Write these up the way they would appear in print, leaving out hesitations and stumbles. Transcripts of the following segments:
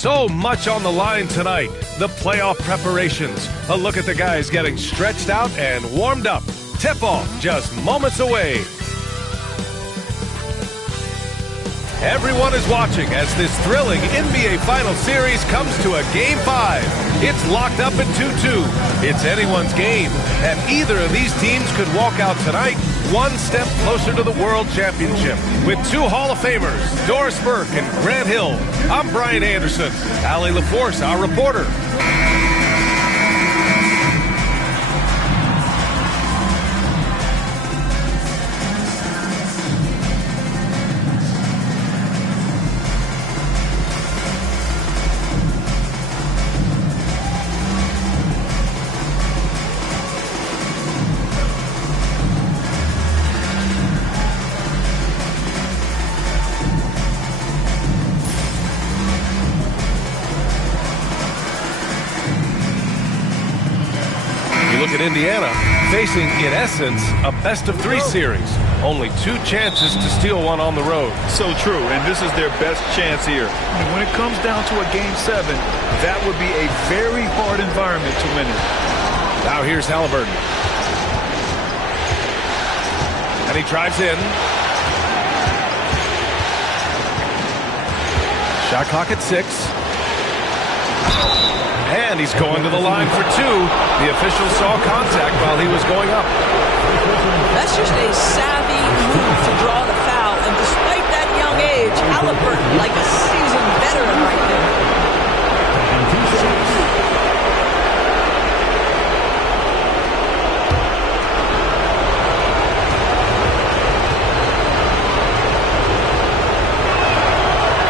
So much on the line tonight. The playoff preparations. A look at the guys getting stretched out and warmed up. Tip-off just moments away. Everyone is watching as this thrilling NBA Final Series comes to a Game 5. It's locked up at 2-2. It's anyone's game, and either of these teams could walk out tonight one step closer to the World Championship. With two Hall of Famers, Doris Burke and Grant Hill, I'm Brian Anderson. Allie LaForce, our reporter. Look at Indiana, facing, in essence, a best-of-3 series. Only 2 chances to steal one on the road. So true, and this is their best chance here. And when it comes down to a Game 7, that would be a very hard environment to win it. Now here's Haliburton. And he drives in. Shot clock at 6. And he's going to the line for 2. The official saw contact while he was going up. That's just a savvy move to draw the foul. And despite that young age, Haliburton like a seasoned veteran right there.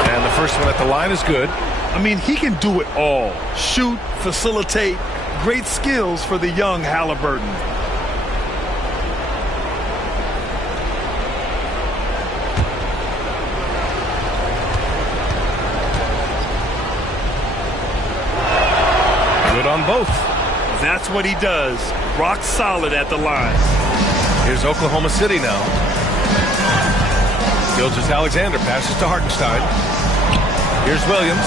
And the first one at the line is good. I mean, he can do it all. Shoot, facilitate. Great skills for the young Haliburton. Good on both. That's what he does. Rock solid at the line. Here's Oklahoma City now. Gilgeous-Alexander passes to Hartenstein. Here's Williams.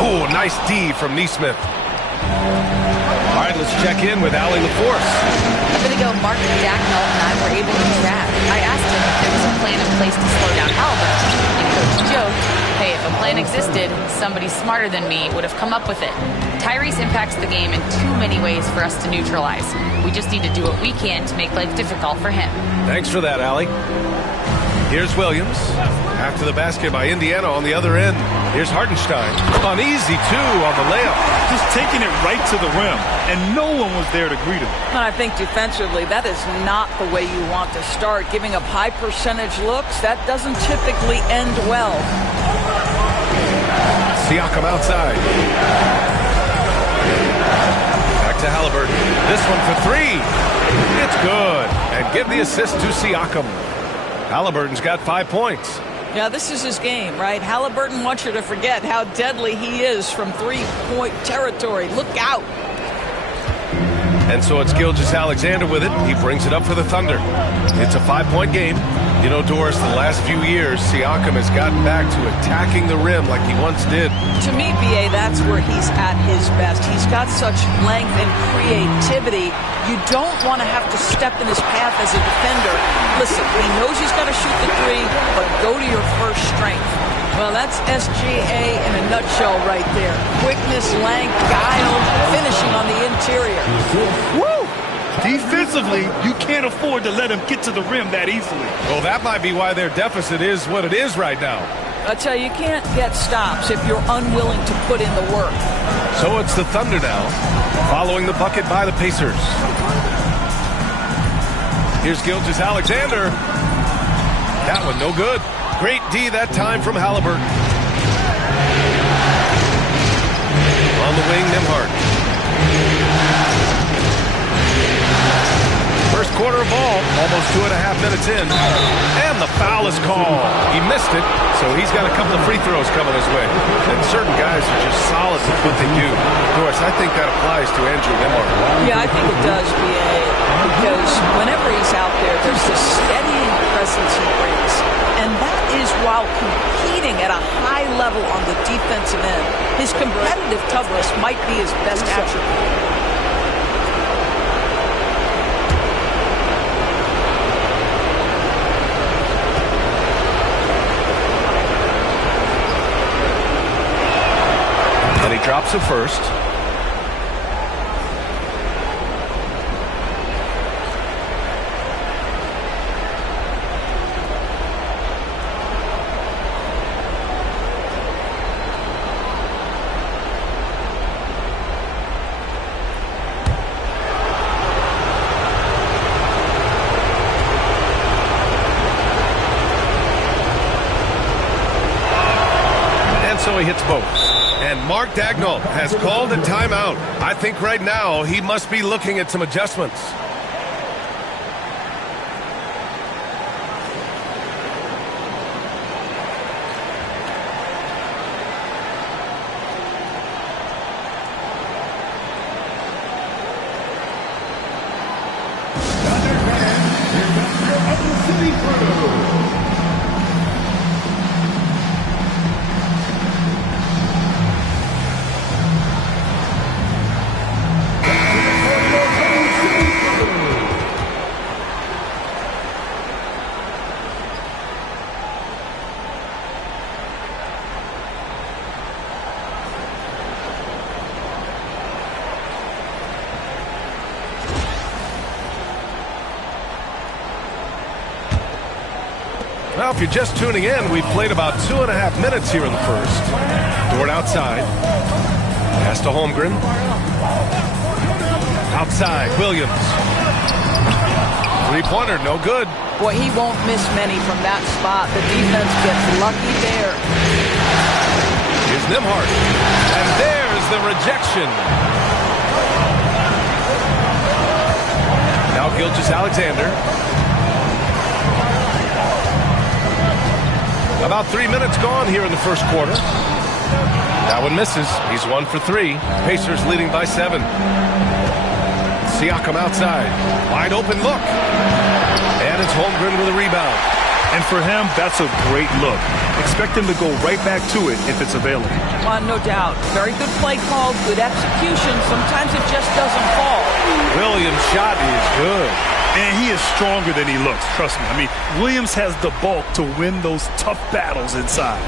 Oh, nice D from Neesmith. All right, let's check in with Allie LaForce. A bit ago, Mark Dacknall and I were able to chat. I asked him if there was a plan in place to slow down Haliburton. And Coach joked, hey, if a plan existed, somebody smarter than me would have come up with it. Tyrese impacts the game in too many ways for us to neutralize. We just need to do what we can to make life difficult for him. Thanks for that, Allie. Here's Williams. After the basket by Indiana on the other end. Here's Hartenstein. An easy 2 on the layup. Just taking it right to the rim, and no one was there to greet him. And I think defensively, that is not the way you want to start. Giving up high percentage looks, that doesn't typically end well. Siakam outside. Back to Haliburton. This one for 3. It's good. And give the assist to Siakam. Haliburton's got 5 points. Yeah, this is his game, right? Haliburton wants you to forget how deadly he is from three-point territory. Look out. And so it's Gilgeous-Alexander with it. He brings it up for the Thunder. It's a 5-point game. You know, Doris, the last few years, Siakam has gotten back to attacking the rim like he once did. To me, B.A., that's where he's at his best. He's got such length and creativity. You don't want to have to step in his path as a defender. Listen, he knows he's got to shoot the 3, but go to your first strength. Well, that's SGA in a nutshell right there. Quickness, length, guile, finishing on the interior. Woo! Defensively, you can't afford to let him get to the rim that easily. Well, that might be why their deficit is what it is right now. I tell you, you can't get stops if you're unwilling to put in the work. So it's the Thunder now, following the bucket by the Pacers. Here's Gilgeous-Alexander. That one no good. Great D that time from Haliburton. On the wing, Nembhard. First first quarter of ball, almost 2.5 minutes in. And the foul is called. He missed it, so he's got a couple of free throws coming his way. And certain guys are just solid with what they do. Of course, I think that applies to Andrew Limar. Yeah, I think it does, B.A., because whenever he's out there, there's this steadying presence he brings. And that is while competing at a high level on the defensive end. His competitive toughness might be his best attribute. And he drops it first. So he hits both. And Mark Daigneault has called a timeout. I think right now he must be looking at some adjustments. Well, if you're just tuning in, we've played about 2.5 minutes here in the first. Dort outside. Pass to Holmgren. Outside, Williams. Three-pointer, no good. Boy, he won't miss many from that spot. The defense gets lucky there. Here's Nembhard. And there's the rejection. Now Gilgeous-Alexander. About 3 minutes gone here in the first quarter. That one misses. He's 1 for 3. Pacers leading by 7. Siakam outside. Wide open look. And it's Holmgren with a rebound. And for him, that's a great look. Expect him to go right back to it if it's available. No doubt. Very good play call, good execution. Sometimes it just doesn't fall. Williams' shot is good. And he is stronger than he looks, trust me. I mean, Williams has the bulk to win those tough battles inside.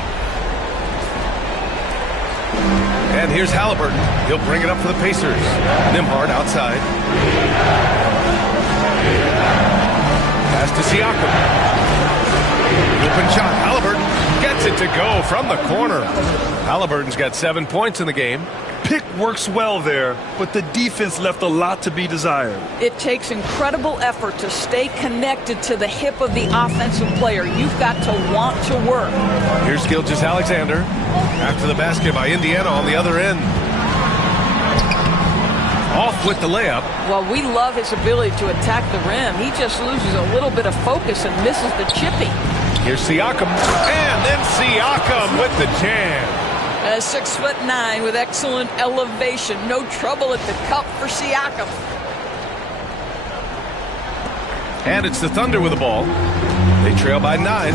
And here's Haliburton. He'll bring it up for the Pacers. Nembhard outside. Pass to Siakam. Open shot. Haliburton gets it to go from the corner. Haliburton's got 7 points in the game. Pick works well there, but the defense left a lot to be desired. It takes incredible effort to stay connected to the hip of the offensive player. You've got to want to work. Here's Gilgeous-Alexander. After the basket by Indiana on the other end. Off with the layup. Well, we love his ability to attack the rim. He just loses a little bit of focus and misses the chippy. Here's Siakam. And then Siakam with the jam. 6'9" with excellent elevation. No trouble at the cup for Siakam. And it's the Thunder with the ball. They trail by 9.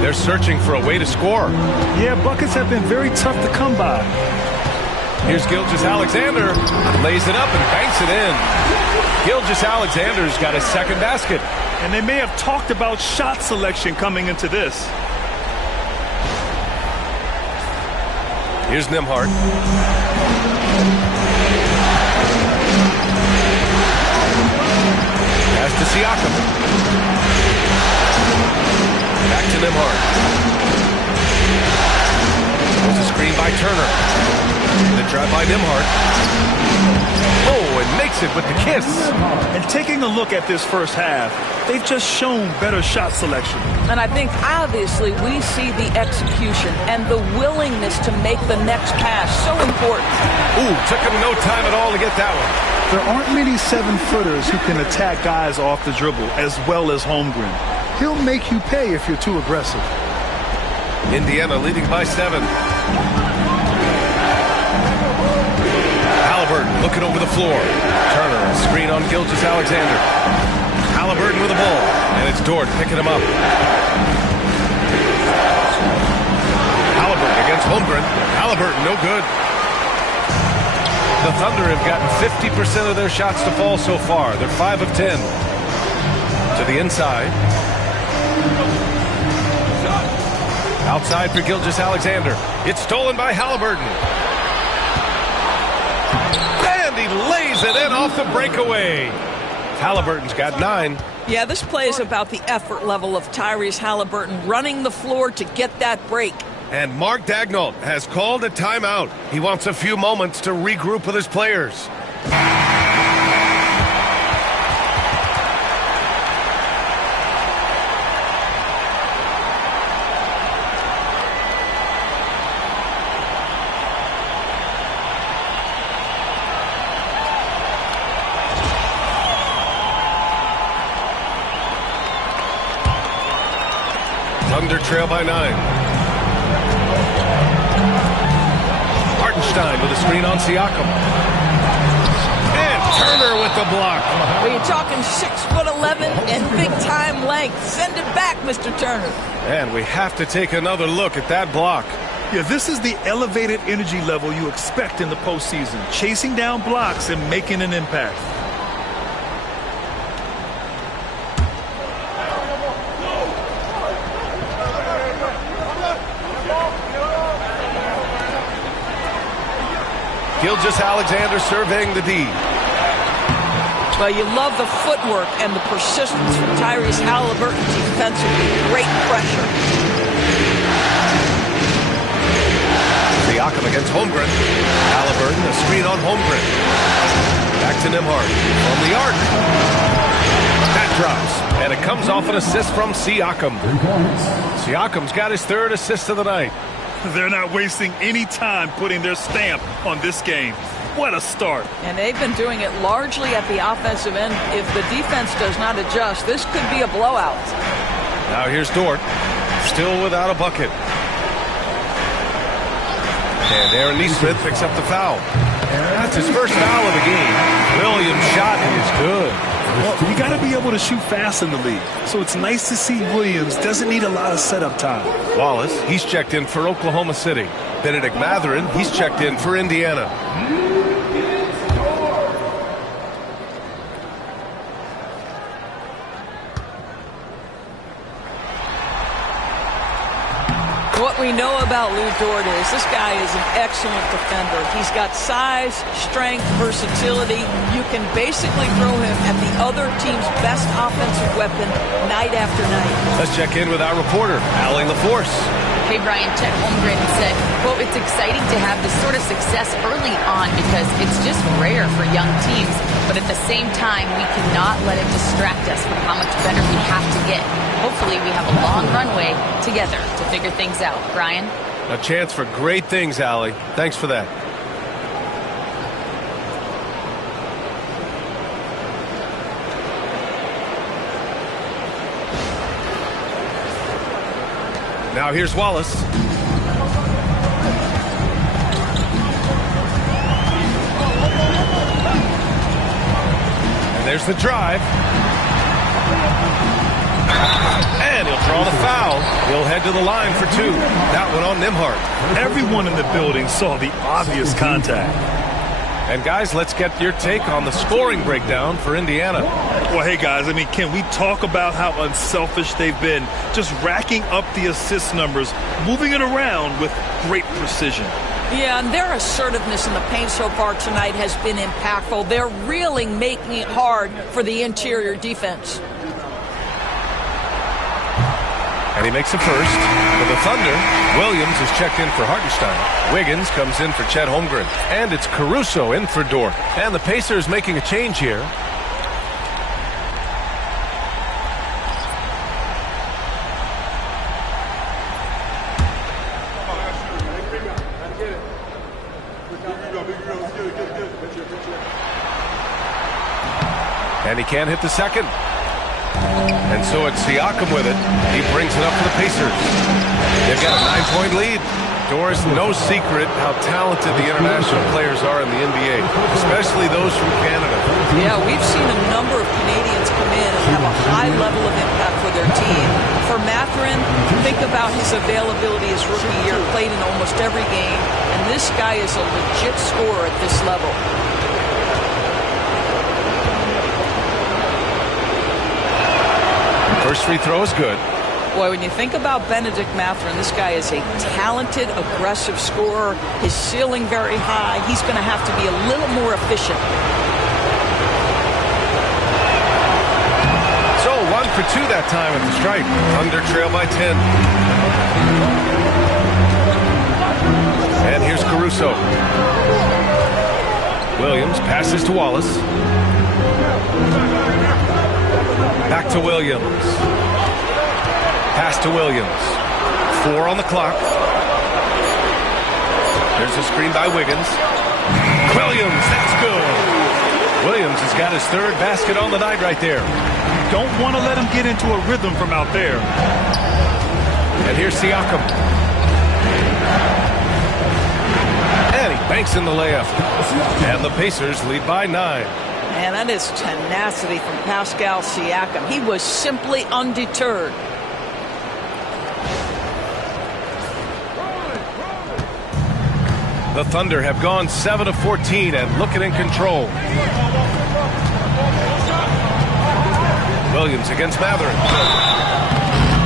They're searching for a way to score. Yeah, buckets have been very tough to come by. Here's Gilgeous-Alexander. Lays it up and banks it in. Gilgeous-Alexander's got his second basket. And they may have talked about shot selection coming into this. Here's Nembhard. Pass to Siakam. Back to Nembhard. There's a screen by Turner. The drive by Nembhard. Oh, and makes it with the kiss. And taking a look at this first half, they've just shown better shot selection. And I think obviously we see the execution and the willingness to make the next pass so important. Ooh, took him no time at all to get that one. There aren't many 7-footers who can attack guys off the dribble as well as Holmgren. He'll make you pay if you're too aggressive. Indiana leading by 7. Haliburton looking over the floor. Turner, a screen on Gilgeous-Alexander. Haliburton with the ball, and it's Dort picking him up. Haliburton against Holmgren. Haliburton, no good. The Thunder have gotten 50% of their shots to fall so far. They're 5 of 10. To the inside. Outside for Gilgeous-Alexander. It's stolen by Haliburton. And he lays it in off the breakaway. Haliburton's got 9. Yeah, this play is about the effort level of Tyrese Haliburton running the floor to get that break. And Mark Daigneault has called a timeout. He wants a few moments to regroup with his players. Thunder trail by 9. Hartenstein with a screen on Siakam. And Turner with the block. Well, you're talking 6'11" and big-time length. Send it back, Mr. Turner. And we have to take another look at that block. Yeah, this is the elevated energy level you expect in the postseason. Chasing down blocks and making an impact. Gilgeous-Alexander surveying the D. Well, you love the footwork and the persistence from Tyrese Haliburton defensively. Great pressure. Siakam against Holmgren. Haliburton, a screen on Holmgren. Back to Nembhard. From the arc. That drops. And it comes off an assist from Siakam. Siakam's got his 3rd assist of the night. They're not wasting any time putting their stamp on this game. What a start. And they've been doing it largely at the offensive end. If the defense does not adjust, this could be a blowout. Now here's Dort. Still without a bucket. And Aaron Nesmith picks up the foul. That's his first foul of the game. Williams' shot is good. Well, you got to be able to shoot fast in the league. So it's nice to see Williams doesn't need a lot of setup time. Wallace, he's checked in for Oklahoma City. Benedict Mathurin, he's checked in for Indiana. What we know about Lou Dort is this guy is an excellent defender. He's got size, strength, versatility. You can basically throw him at the other team's best offensive weapon night after night. Let's check in with our reporter, Allie LaForce. Hey, Brian, Chet Holmgren said, quote, "It's exciting to have this sort of success early on because it's just rare for young teams. But at the same time, we cannot let it distract us from how much better we have to get. Hopefully we have a long runway together to figure things out." Brian? A chance for great things, Allie. Thanks for that. Now here's Wallace. And there's the drive. And he'll draw the foul. He'll head to the line for 2. That one on Nembhard. Everyone in the building saw the obvious contact. And guys, let's get your take on the scoring breakdown for Indiana. Well, hey guys, I mean, can we talk about how unselfish they've been? Just racking up the assist numbers, moving it around with great precision. Yeah, and their assertiveness in the paint so far tonight has been impactful. They're really making it hard for the interior defense. And he makes a first. For the Thunder, Williams is checked in for Hartenstein. Wiggins comes in for Chet Holmgren. And it's Caruso in for Dort. And the Pacers making a change here. And he can't hit the second. And so it's Siakam with it. He brings it up for the Pacers. They've got a 9-point lead. Doris, no secret how talented the international players are in the NBA, especially those from Canada. Yeah, we've seen a number of Canadians come in and have a high level of impact for their team. For Mathurin, think about his availability his rookie year, played in almost every game, and this guy is a legit scorer at this level. First free throw is good. Boy, when you think about Benedict Mathurin, this guy is a talented, aggressive scorer. His ceiling very high. He's going to have to be a little more efficient. So 1 for 2 that time at the stripe. Thunder trail by 10. And here's Caruso. Williams passes to Wallace. Back to Williams. Pass to Williams. 4 on the clock. There's a screen by Wiggins. Williams, that's good. Williams has got his 3rd basket on the night right there. Don't want to let him get into a rhythm from out there. And here's Siakam. And he banks in the layup. And the Pacers lead by 9. Man, that is tenacity from Pascal Siakam. He was simply undeterred. The Thunder have gone 7 of 14 and looking in control. Williams against Mathurin.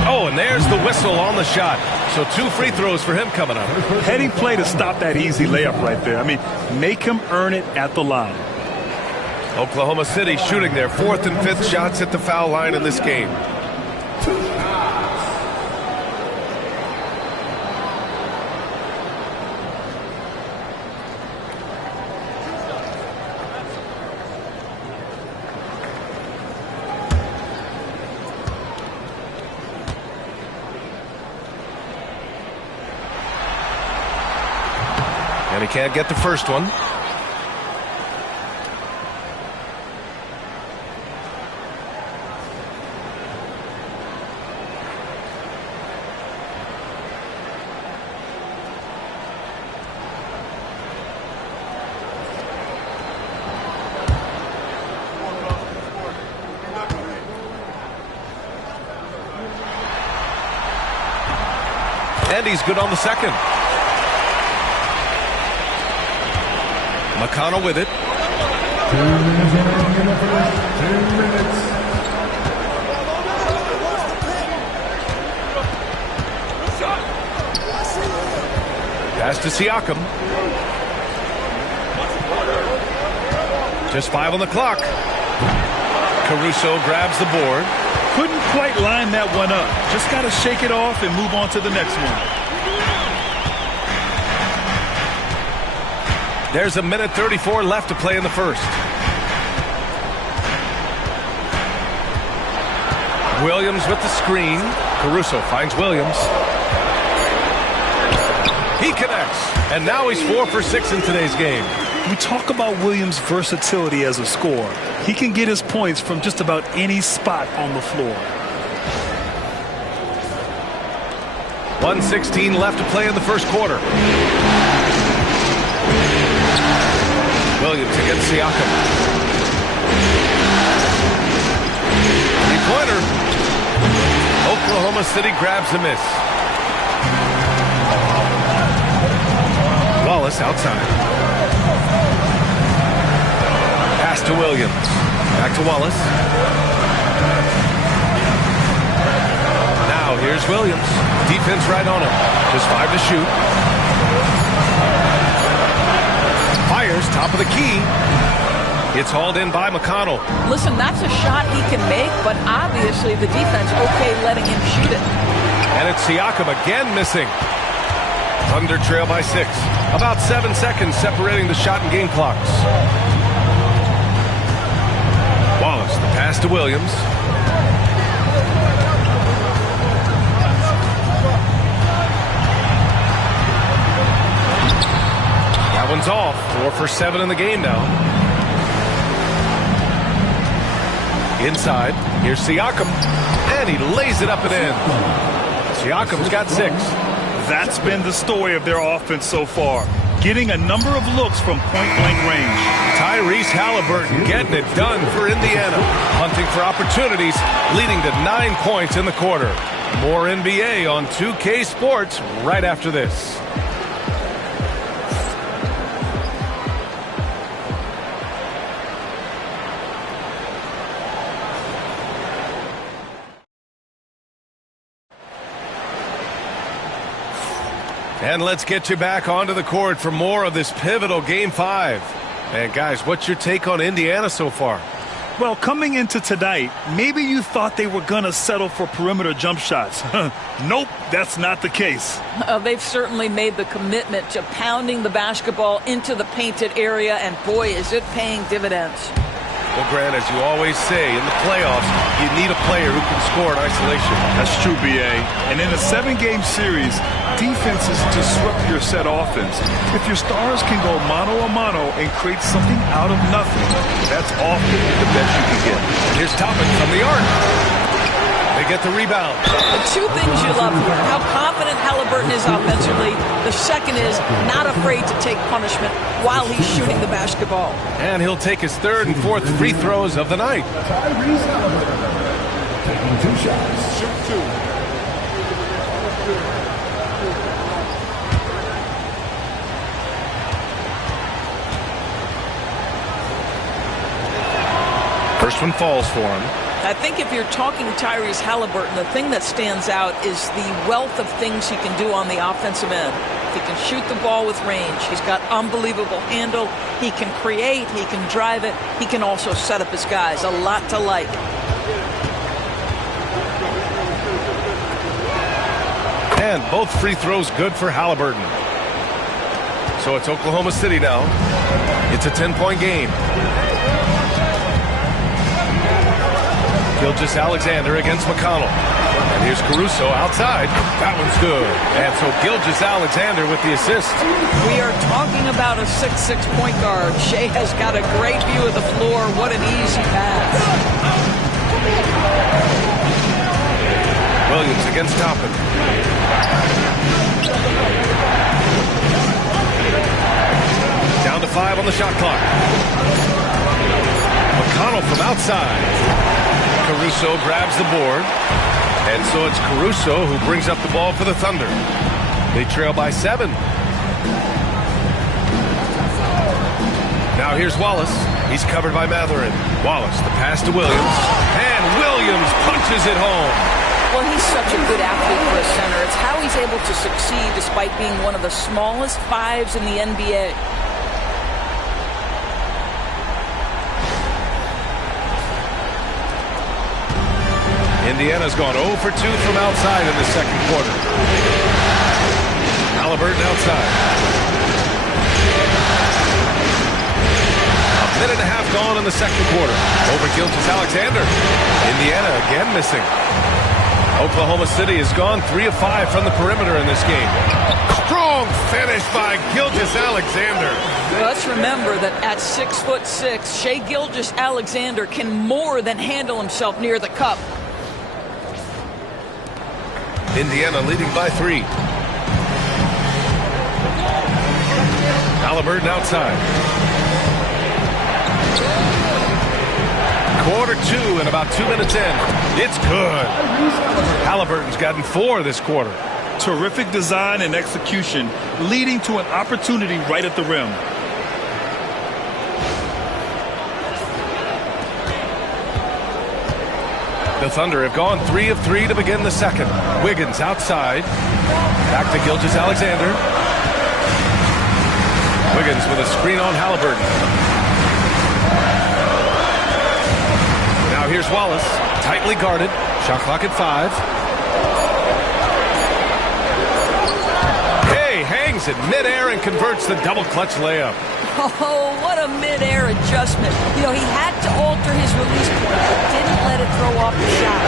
Oh, and there's the whistle on the shot. So 2 free throws for him coming up. Heading play to stop that easy layup right there. I mean, make him earn it at the line. Oklahoma City shooting their 4th and 5th shots at the foul line in this game. And he can't get the first one. And he's good on the second. McConnell with it. 2 minutes. Pass to Siakam. Just 5 on the clock. Caruso grabs the board. Couldn't quite line that one up. Just got to shake it off and move on to the next one. There's a minute 34 left to play in the first. Williams with the screen. Caruso finds Williams. He connects. And now he's 4 for 6 in today's game. We talk about Williams' versatility as a scorer. He can get his points from just about any spot on the floor. 1:16 left to play in the first quarter. Williams against Siakam. 3-pointer. Oklahoma City grabs the miss. Wallace outside. Pass to Williams. Back to Wallace. Now here's Williams. Defense right on him. Just 5 to shoot. Fires, top of the key. It's hauled in by McConnell. Listen, that's a shot he can make, but obviously the defense okay letting him shoot it. And it's Siakam again missing. Thunder trail by 6. About 7 seconds separating the shot and game clocks. Wallace, the pass to Williams. That one's off. 4 for 7 in the game now. Inside, here's Siakam, and he lays it up and in. Siakam's got 6. That's been the story of their offense so far, getting a number of looks from point-blank range. Tyrese Haliburton getting it done for Indiana, hunting for opportunities, leading to 9 points in the quarter. More NBA on 2K Sports right after this. And let's get you back onto the court for more of this pivotal Game 5. And guys, what's your take on Indiana so far? Well, coming into tonight, maybe you thought they were going to settle for perimeter jump shots. Nope, that's not the case. They've certainly made the commitment to pounding the basketball into the painted area, and boy, is it paying dividends. Well, Grant, as you always say, in the playoffs, you need a player who can score in isolation. That's true, B.A. And in a 7-game series, defense is disrupt your set offense. If your stars can go mano-a-mano and create something out of nothing, that's often the best you can get. Here's Toppin from the arc. They get the rebound. The 2 things you love here, how confident Haliburton is offensively. The second is not afraid to take punishment while he's shooting the basketball. And he'll take his 3rd and 4th free throws of the night. Tyrese Haliburton taking 2 shots. Shoot 2. First one falls for him. I think if you're talking Tyrese Haliburton, the thing that stands out is the wealth of things he can do on the offensive end. He can shoot the ball with range. He's got unbelievable handle. He can create. He can drive it. He can also set up his guys. A lot to like. And both free throws good for Haliburton. So it's Oklahoma City now. It's a 10-point game. Gilgeous-Alexander against McConnell. And here's Caruso outside. That one's good. And so Gilgeous-Alexander with the assist. We are talking about a 6'6" point guard. Shai has got a great view of the floor. What an easy pass. Williams against Toppin. Down to 5 on the shot clock. McConnell from outside. Caruso grabs the board, and so it's Caruso who brings up the ball for the Thunder. They trail by 7. Now here's Wallace. He's covered by Mathurin. Wallace, the pass to Williams, and Williams punches it home. Well, he's such a good athlete for a center. It's how he's able to succeed despite being one of the smallest 5s in the NBA. Indiana's gone 0 for 2 from outside in the second quarter. Haliburton outside. A minute and a half gone in the second quarter. Over Gilgeous-Alexander. Indiana again missing. Oklahoma City has gone 3 of 5 from the perimeter in this game. Strong finish by Gilgeous-Alexander. Let's remember that at 6'6", Shai Gilgeous-Alexander can more than handle himself near the cup. Indiana leading by 3. Haliburton outside. Quarter 2 and about 2 minutes in. It's good. Haliburton's gotten 4 this quarter. Terrific design and execution, leading to an opportunity right at the rim. The Thunder have gone 3 of 3 to begin the second. Wiggins outside. Back to Gilgeous-Alexander. Wiggins with a screen on Haliburton. Now here's Wallace. Tightly guarded. Shot clock at 5. Hey, hangs it midair and converts the double clutch layup. Oh, what a mid-air adjustment. You know, he had to alter his release point, but didn't let it throw off the shot.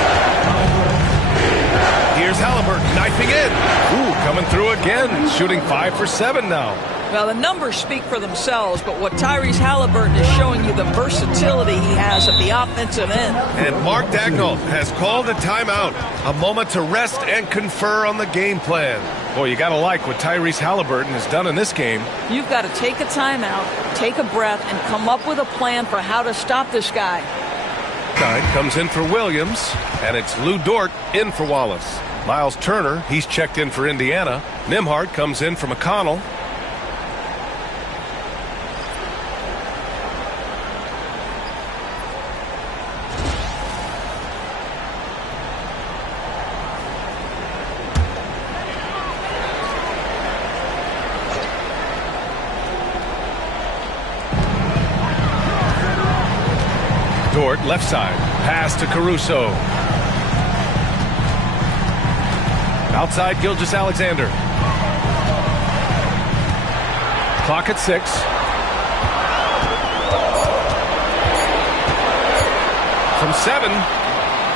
Here's Haliburton knifing in. Ooh, coming through again. Shooting 5 for 7 now. Well, the numbers speak for themselves, but what Tyrese Haliburton is showing you the versatility he has at the offensive end. And Mark Daigneault has called a timeout. A moment to rest and confer on the game plan. Boy, you got to like what Tyrese Haliburton has done in this game. You've got to take a timeout, take a breath, and come up with a plan for how to stop this guy. Comes in for Williams, and it's Lou Dort in for Wallace. Miles Turner, he's checked in for Indiana. Nembhard comes in for McConnell. Dort, left side. Pass to Caruso. Outside, Gilgeous-Alexander. Clock at 6. From 7.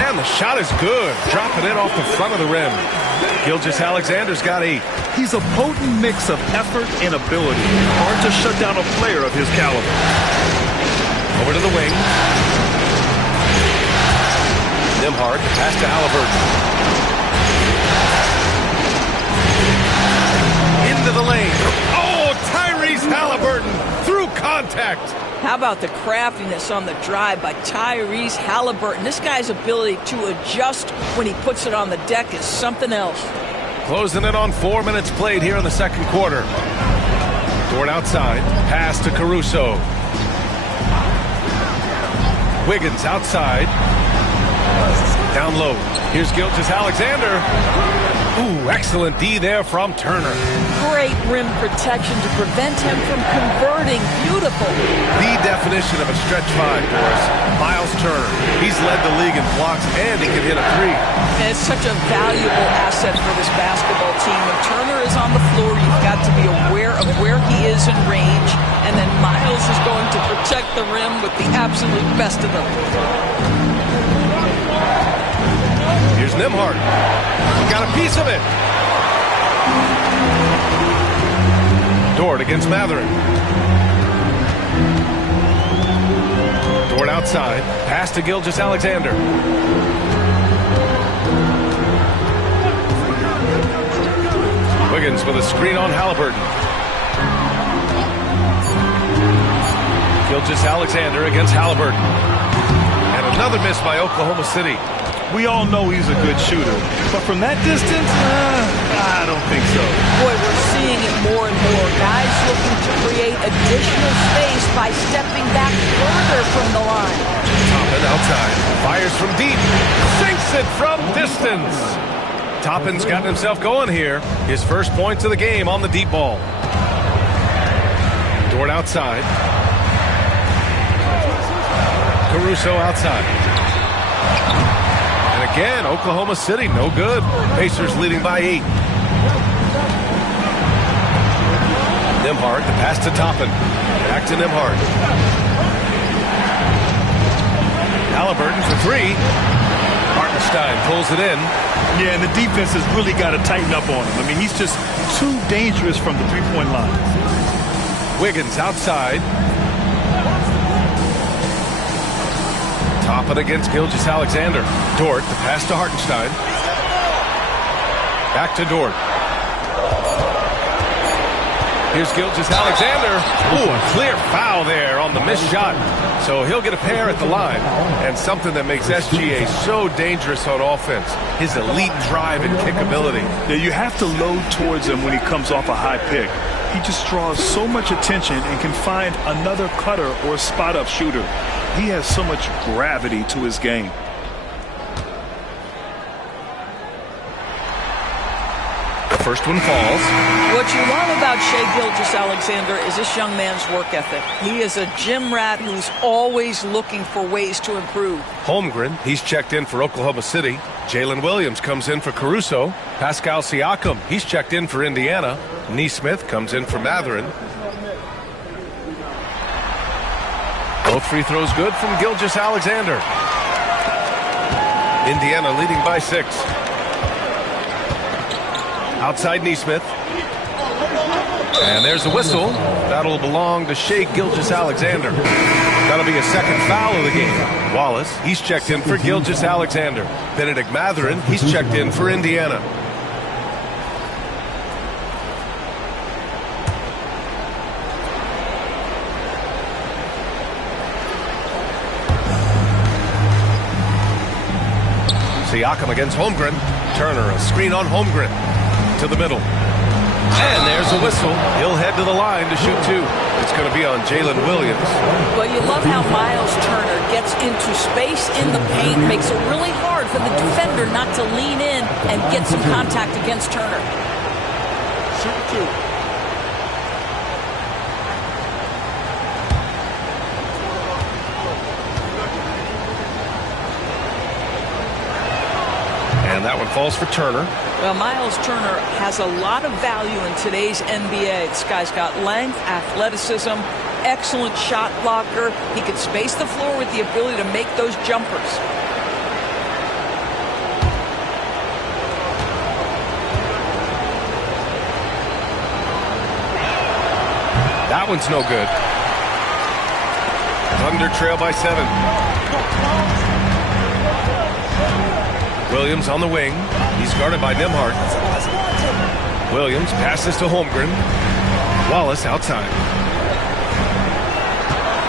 And the shot is good. Dropping it off the front of the rim. Gilgeous-Alexander's got 8. He's a potent mix of effort and ability. Hard to shut down a player of his caliber. Over to the wing. Nembhard, pass to Haliburton. Into the lane. Oh, Tyrese Haliburton through contact. How about the craftiness on the drive by Tyrese Haliburton? This guy's ability to adjust when he puts it on the deck is something else. Closing in on 4 minutes played here in the second quarter. Dort outside. Pass to Caruso. Wiggins outside. Down low. Here's Gilgeous-Alexander. Ooh, excellent D there from Turner. Great rim protection to prevent him from converting. Beautiful. The definition of a stretch 5 for us. Miles Turner. He's led the league in blocks, and he can hit a 3. And it's such a valuable asset for this basketball team. When Turner is on the floor, you've got to be aware of where he is in range, and then Miles is going to protect the rim with the absolute best of them. Here's Nembhard. He got a piece of it. Dort against Mathurin. Dort outside. Pass to Gilgeous-Alexander. Wiggins with a screen on Haliburton. Gilgeous-Alexander against Haliburton. And another miss by Oklahoma City. We all know he's a good shooter, but from that distance, I don't think so. Boy, we're seeing it more and more. Guys looking to create additional space by stepping back further from the line. Toppin outside. Fires from deep. Sinks it from distance. Toppin's gotten himself going here. His first points of the game on the deep ball. Dort outside. Caruso outside. Again, Oklahoma City, no good. Pacers leading by 8. Nembhard, the pass to Toppin. Back to Nembhard. Haliburton for 3. Hartenstein pulls it in. Yeah, and the defense has really got to tighten up on him. I mean, he's just too dangerous from the three-point line. Wiggins outside. Toppin against Gilgeous-Alexander. Dort, the pass to Hartenstein. Back to Dort. Here's Gilgeous-Alexander. Ooh, a clear foul there on the missed shot. So he'll get a pair at the line. And something that makes SGA so dangerous on offense, his elite drive and kick ability. Yeah, you have to load towards him when he comes off a high pick. He just draws so much attention and can find another cutter or spot-up shooter. He has so much gravity to his game. The first one falls. What you love about Shai Gilgeous-Alexander is this young man's work ethic. He is a gym rat who's always looking for ways to improve. Holmgren, he's checked in for Oklahoma City. Jalen Williams comes in for Caruso. Pascal Siakam, he's checked in for Indiana. Nesmith comes in for Mathurin. Both free throws good from Gilgeous-Alexander. Indiana leading by 6. Outside Neesmith. And there's the whistle. That'll belong to Shai Gilgeous-Alexander. That'll be a second foul of the game. Wallace, he's checked in for Gilgeous-Alexander. Benedict Mathurin, he's checked in for Indiana. Siakam against Holmgren. Turner, a screen on Holmgren. To the middle. And there's a whistle. He'll head to the line to shoot two. It's going to be on Jalen Williams. Well, you love how Miles Turner gets into space in the paint, makes it really hard for the defender not to lean in and get some contact against Turner. Shoot two. And that one falls for Turner. Well, Miles Turner has a lot of value in today's NBA. This guy's got length, athleticism, excellent shot blocker. He can space the floor with the ability to make those jumpers. That one's no good. Thunder trail by 7. Williams on the wing. He's guarded by Nembhard. Williams passes to Holmgren. Wallace outside.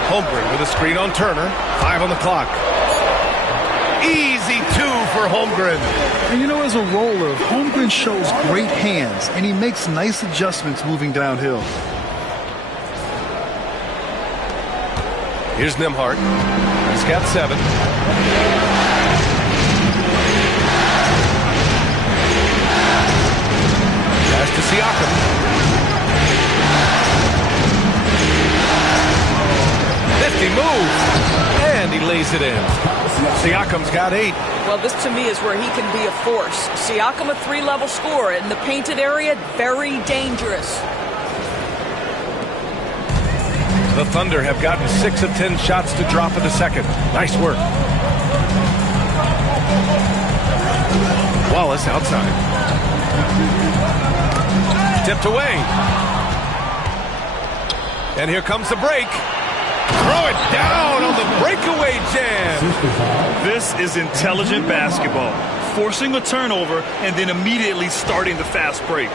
Holmgren with a screen on Turner. 5 on the clock. Easy 2 for Holmgren. And you know, as a roller, Holmgren shows great hands, and he makes nice adjustments moving downhill. Here's Nembhard. He's got 7. Pass to Siakam. Nifty move. And he lays it in. Siakam's got 8. Well, this to me is where he can be a force. Siakam, a 3-level scorer. In the painted area, very dangerous. The Thunder have gotten 6 of 10 shots to drop in the second. Nice work. Wallace outside. Tipped away. And here comes the break. Throw it down on the breakaway jam. This is intelligent basketball. Forcing a turnover and then immediately starting the fast break.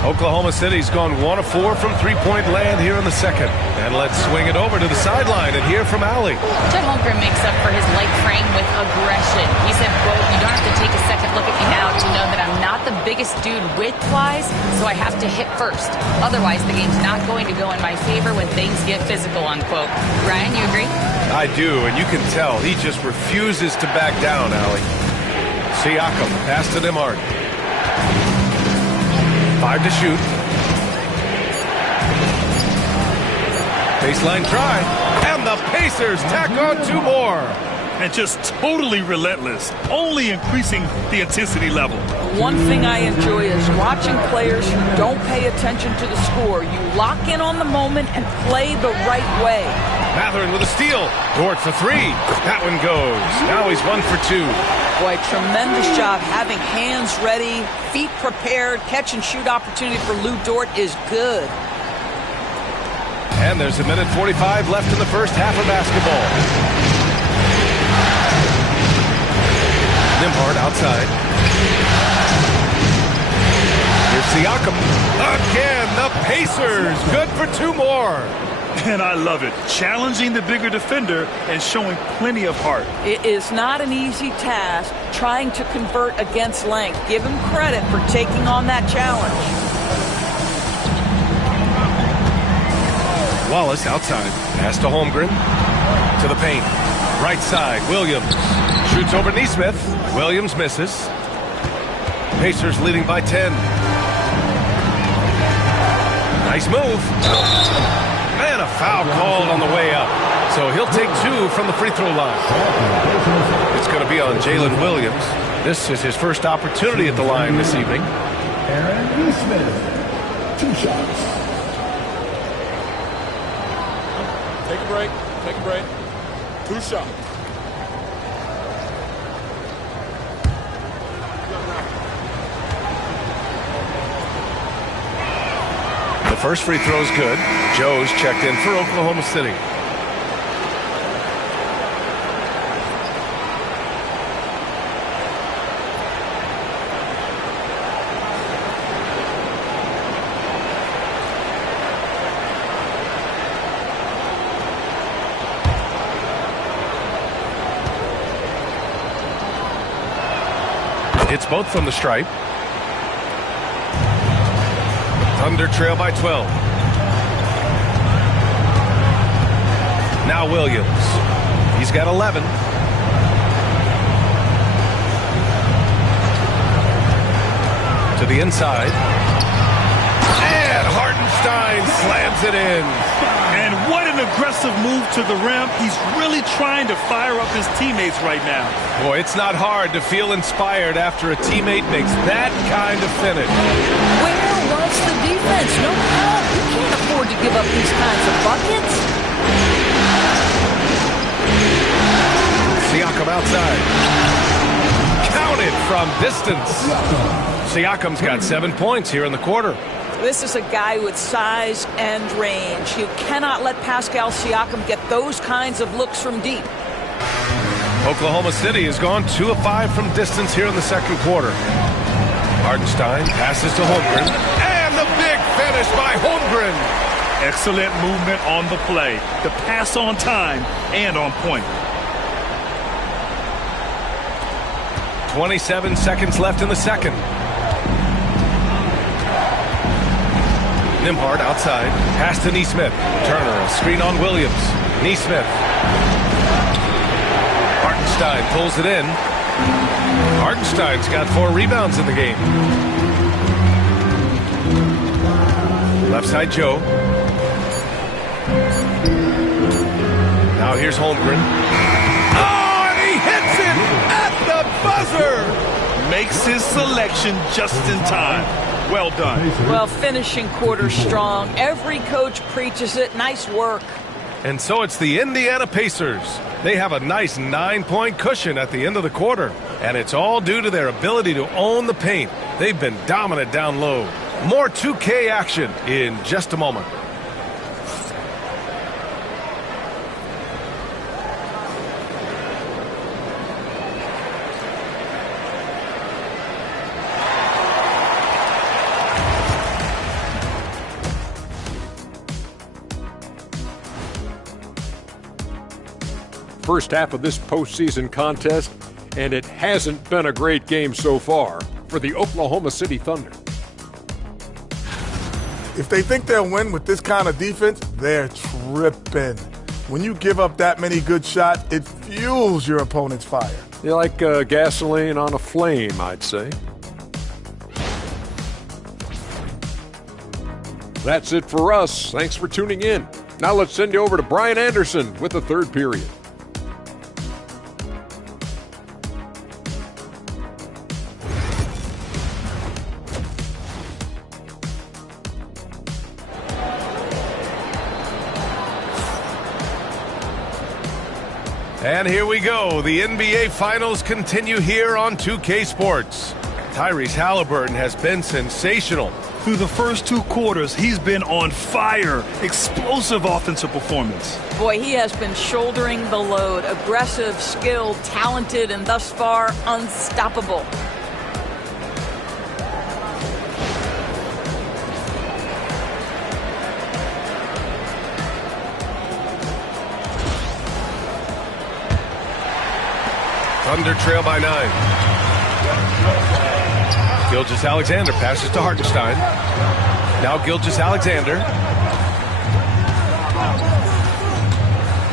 Oklahoma City's gone 1 of 4 from three-point land here in the second. And let's swing it over to the sideline and hear from Allie. Chet Holmgren makes up for his light frame with aggression. He said, quote, "You don't have to take a second look at me now to know that I'm not the biggest dude width-wise, so I have to hit first. Otherwise, the game's not going to go in my favor when things get physical," unquote. Ryan, you agree? I do, and you can tell he just refuses to back down, Allie. Siakam, pass to Nembhard. 5 to shoot. Baseline try. And the Pacers tack on 2 more. And just totally relentless, only increasing the intensity level. One thing I enjoy is watching players who don't pay attention to the score. You lock in on the moment and play the right way. Mathurin with a steal. Dort for 3. That one goes. Now he's 1 for 2. Boy, tremendous job having hands ready, feet prepared. Catch and shoot opportunity for Lou Dort is good. And there's 1:45 left in the first half of basketball. Nembhard outside. Here's Siakam. Again, the Pacers. Good for 2 more. And I love it. Challenging the bigger defender and showing plenty of heart. It is not an easy task trying to convert against length. Give him credit for taking on that challenge. Wallace outside. Pass to Holmgren. To the paint. Right side. Williams. Shoots over Neesmith. Williams misses. Pacers leading by 10. Nice move. And a foul called on the way up. So he'll take 2 from the free throw line. It's going to be on Jalen Williams. This is his first opportunity at the line this evening. Aaron Neesmith, 2 shots. Take a break. Take a break. 2 shots. first free throw's good. Joe's checked in for Oklahoma City. It's both from the stripe. Thunder trail by 12. Now Williams. He's got 11. To the inside. And Hartenstein slams it in. And what an aggressive move to the rim. He's really trying to fire up his teammates right now. Boy, it's not hard to feel inspired after a teammate makes that kind of finish. Where was the defense? No help. You can't afford to give up these kinds of buckets. Siakam outside. Counted from distance. Siakam's got 7 points here in the quarter. This is a guy with size and range. You cannot let Pascal Siakam get those kinds of looks from deep. Oklahoma City has gone 2 of 5 from distance here in the second quarter. Hartenstein passes to Holmgren. And the big finish by Holmgren. Excellent movement on the play. The pass on time and on point. 27 seconds left in the second. Nembhard outside. Pass to Nesmith. Turner, a screen on Williams. Nesmith. Hartenstein pulls it in. Hartenstein's got 4 rebounds in the game. Left side Joe. Now here's Holmgren. Oh, and he hits it at the buzzer! Makes his selection just in time. Well done. Well, finishing quarter strong. Every coach preaches it. Nice work. And so it's the Indiana Pacers. They have a nice 9-point cushion at the end of the quarter. And it's all due to their ability to own the paint. They've been dominant down low. More 2K action in just a moment. First half of this postseason contest, and it hasn't been a great game so far for the Oklahoma City Thunder. If they think they'll win with this kind of defense, they're tripping. When you give up that many good shots, it fuels your opponent's fire. You're like gasoline on a flame, I'd say. That's it for us. Thanks for tuning in. Now let's send you over to Brian Anderson with the third period. And here we go. The NBA Finals continue here on 2K Sports. Tyrese Haliburton has been sensational. Through the first 2 quarters, he's been on fire. Explosive offensive performance. Boy, he has been shouldering the load. Aggressive, skilled, talented, and thus far, unstoppable. Thunder trail by 9. Gilgeous-Alexander passes to Hartenstein. Now Gilgeous-Alexander.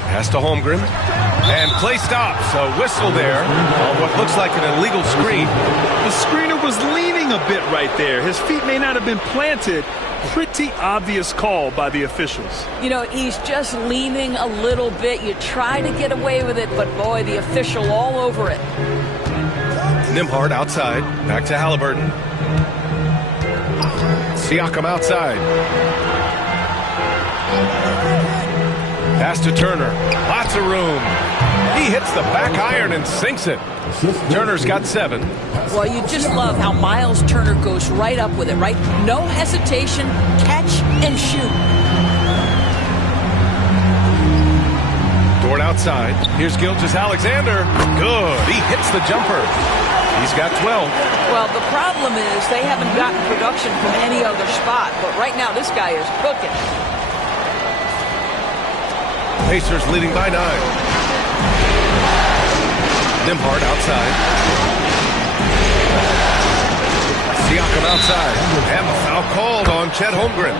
Pass to Holmgren. And play stops. A whistle there on what looks like an illegal screen. The screener was leaning a bit right there. His feet may not have been planted. Pretty obvious call by the officials. You know, he's just leaning a little bit. You try to get away with it, but boy, the official all over it. Nembhard outside. Back to Haliburton. Siakam outside. Pass to Turner. Lots of room. He hits the back iron and sinks it. Turner's got 7. Well, you just love how Miles Turner goes right up with it, right? No hesitation, catch and shoot. Dort outside. Here's Gilgeous-Alexander. Good. He hits the jumper. He's got 12. Well, the problem is they haven't gotten production from any other spot, but right now this guy is cooking. Pacers leading by 9. Nembhard outside. Siakam outside. And the foul called on Chet Holmgren.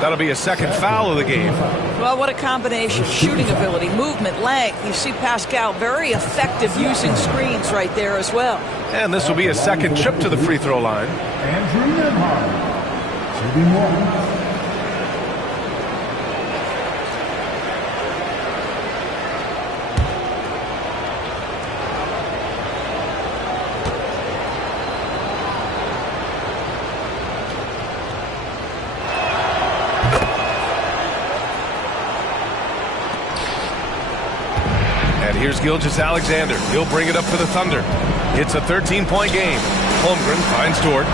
That'll be a second foul of the game. Well, what a combination. Shooting ability, movement, length. You see Pascal very effective using screens right there as well. And this will be a second trip to the free throw line. Andrew Nembhard, shooting 1. Here's Gilgeous-Alexander. He'll bring it up for the Thunder. It's a 13-point game. Holmgren finds Dort.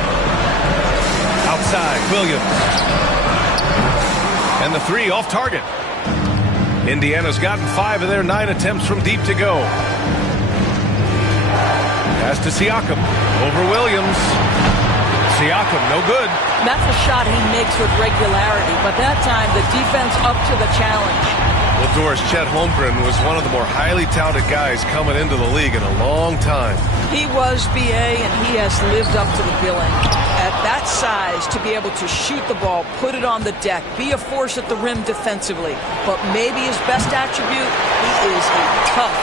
Outside, Williams. And the 3 off target. Indiana's gotten 5 of their 9 attempts from deep to go. Pass to Siakam. Over Williams. Siakam, no good. That's a shot he makes with regularity, but that time the defense up to the challenge. Well, Doris, Chet Holmgren was one of the more highly touted guys coming into the league in a long time. He was BA, and he has lived up to the billing. At that size, to be able to shoot the ball, put it on the deck, be a force at the rim defensively. But maybe his best attribute, he is a tough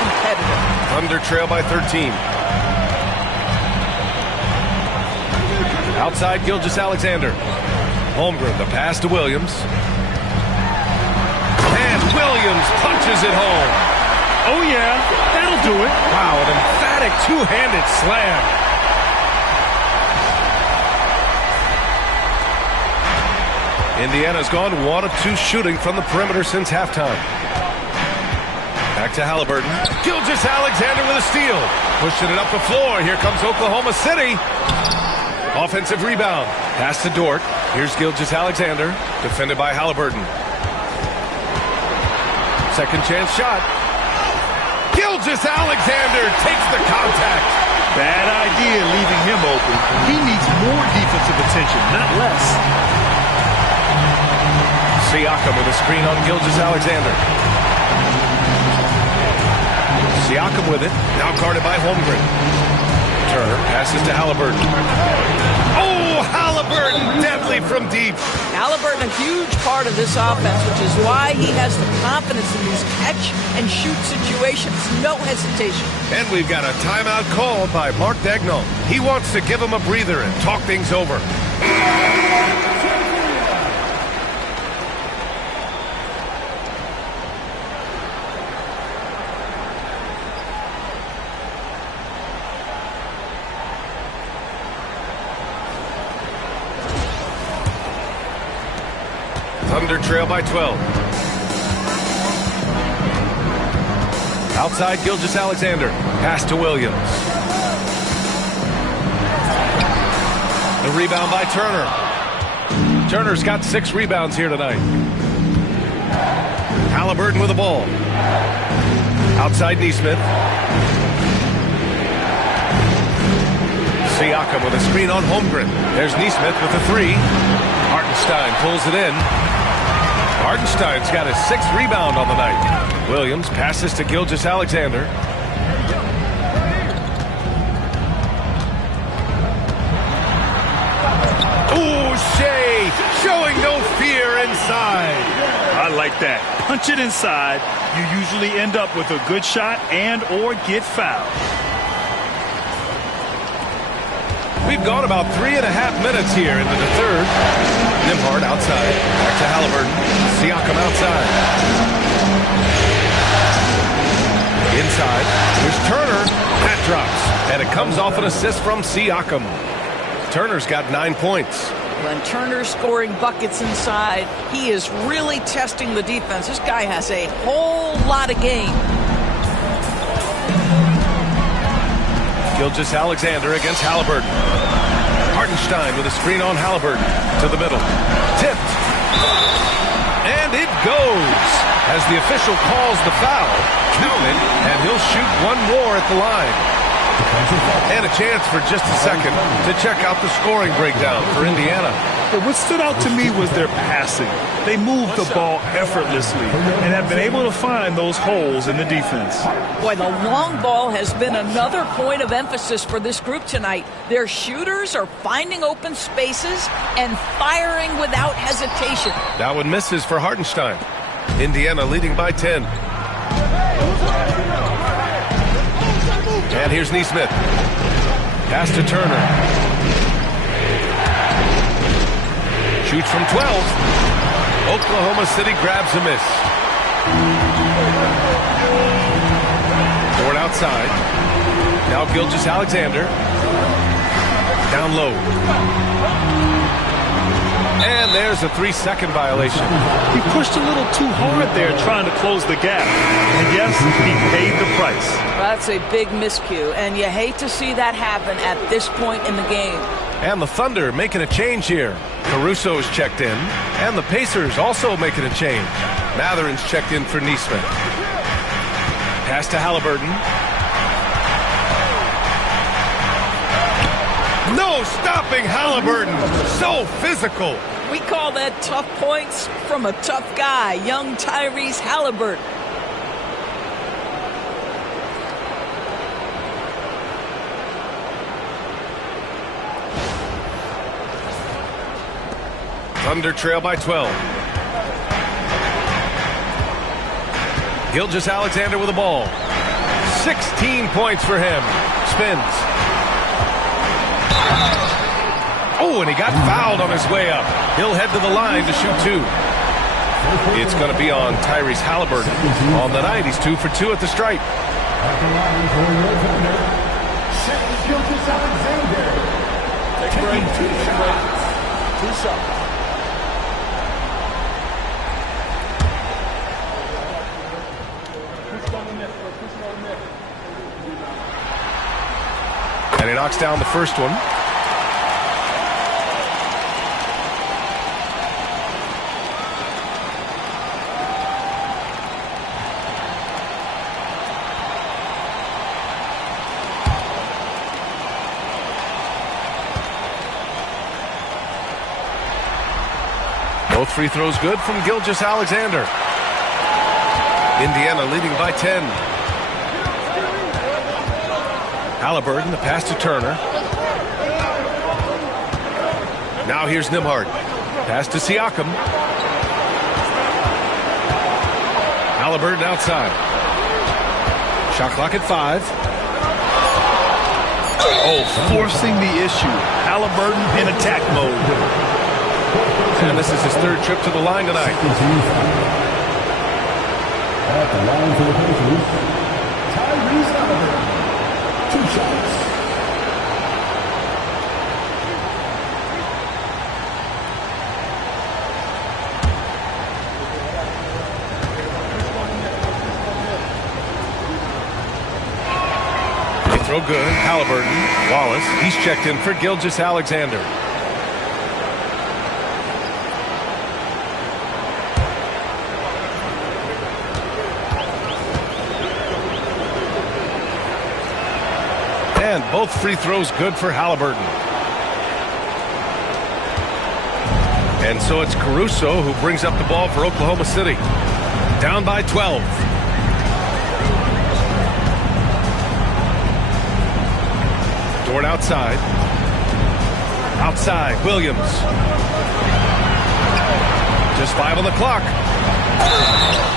competitor. Thunder trail by 13. Outside, Gilgeous-Alexander. Holmgren, the pass to Williams. Williams punches it home. Oh, yeah, that'll do it. Wow, an emphatic two-handed slam. Indiana's gone 1 of 2 shooting from the perimeter since halftime. Back to Haliburton. Gilgeous-Alexander with a steal. Pushing it up the floor. Here comes Oklahoma City. Offensive rebound. Pass to Dort. Here's Gilgeous-Alexander. Defended by Haliburton. Second chance shot. Gilgeous-Alexander takes the contact. Bad idea leaving him open. He needs more defensive attention, not less. Siakam with a screen on Gilgeous-Alexander. Siakam with it. Now guarded by Holmgren. Turner passes to Haliburton. Oh, Haliburton deadly from deep. Haliburton, a huge part of this offense, which is why he has the confidence in these catch and shoot situations. No hesitation. And we've got a timeout called by Mark Daigneault. He wants to give him a breather and talk things over. Thunder trail by 12. Outside, Gilgeous-Alexander. Pass to Williams. The rebound by Turner. Turner's got 6 rebounds here tonight. Haliburton with the ball. Outside, Nesmith. Siakam with a screen on Holmgren. There's Nesmith with the 3. Hartenstein pulls it in. Hartenstein's got his 6th rebound on the night. Williams passes to Gilgeous-Alexander. Ooh, Shai showing no fear inside. I like that. Punch it inside. You usually end up with a good shot and or get fouled. We've gone about 3.5 minutes here into the third. Nembhard outside. Back to Haliburton. Siakam outside. Inside. There's Turner. That drops. And it comes off an assist from Siakam. Turner's got 9 points. When Turner's scoring buckets inside, he is really testing the defense. This guy has a whole lot of game. Gilgeous-Alexander against Haliburton. Hartenstein with a screen on Haliburton. To the middle. Tipped. And it goes. As the official calls the foul, count it, and he'll shoot one more at the line. And a chance for just a second to check out the scoring breakdown for Indiana. What stood out to me was their passing. They moved the ball effortlessly and have been able to find those holes in the defense. Boy, the long ball has been another point of emphasis for this group tonight. Their shooters are finding open spaces and firing without hesitation. That one misses for Hartenstein. Indiana leading by 10. And here's Nesmith. Pass to Turner. Shoots from 12. Oklahoma City grabs a miss. Toward outside. Now Gilgeous-Alexander. Down low. And there's a 3-second violation. He pushed a little too hard there trying to close the gap. And yes, he paid the price. That's a big miscue, and you hate to see that happen at this point in the game. And the Thunder making a change here. Caruso's checked in, and the Pacers also making a change. Matherin's checked in for Nesmith. Pass to Haliburton. No stopping Haliburton. So physical. We call that tough points from a tough guy, young Tyrese Haliburton. Thunder trail by 12. Gilgeous-Alexander with the ball. 16 points for him. Spins. Oh, and he got fouled on his way up. He'll head to the line to shoot two. It's going to be on Tyrese Haliburton. On the night, he's 2 for 2 at the stripe. Take a break. Two shots. And he knocks down the first one. Both free throws good from Gilgeous-Alexander. Indiana leading by 10. Haliburton, the pass to Turner. Now here's Nembhard. Pass to Siakam. Haliburton outside. Shot clock at 5. Oh, forcing the issue. Haliburton in attack mode. And this is his third trip to the line tonight. At the line for the Pacers, Tyrese Haliburton. 2 shots. They throw good. Haliburton. Wallace. He's checked in for Gilgeous-Alexander. And both free throws good for Haliburton. And so it's Caruso who brings up the ball for Oklahoma City. Down by 12. Dort outside. Outside, Williams. Just 5 on the clock.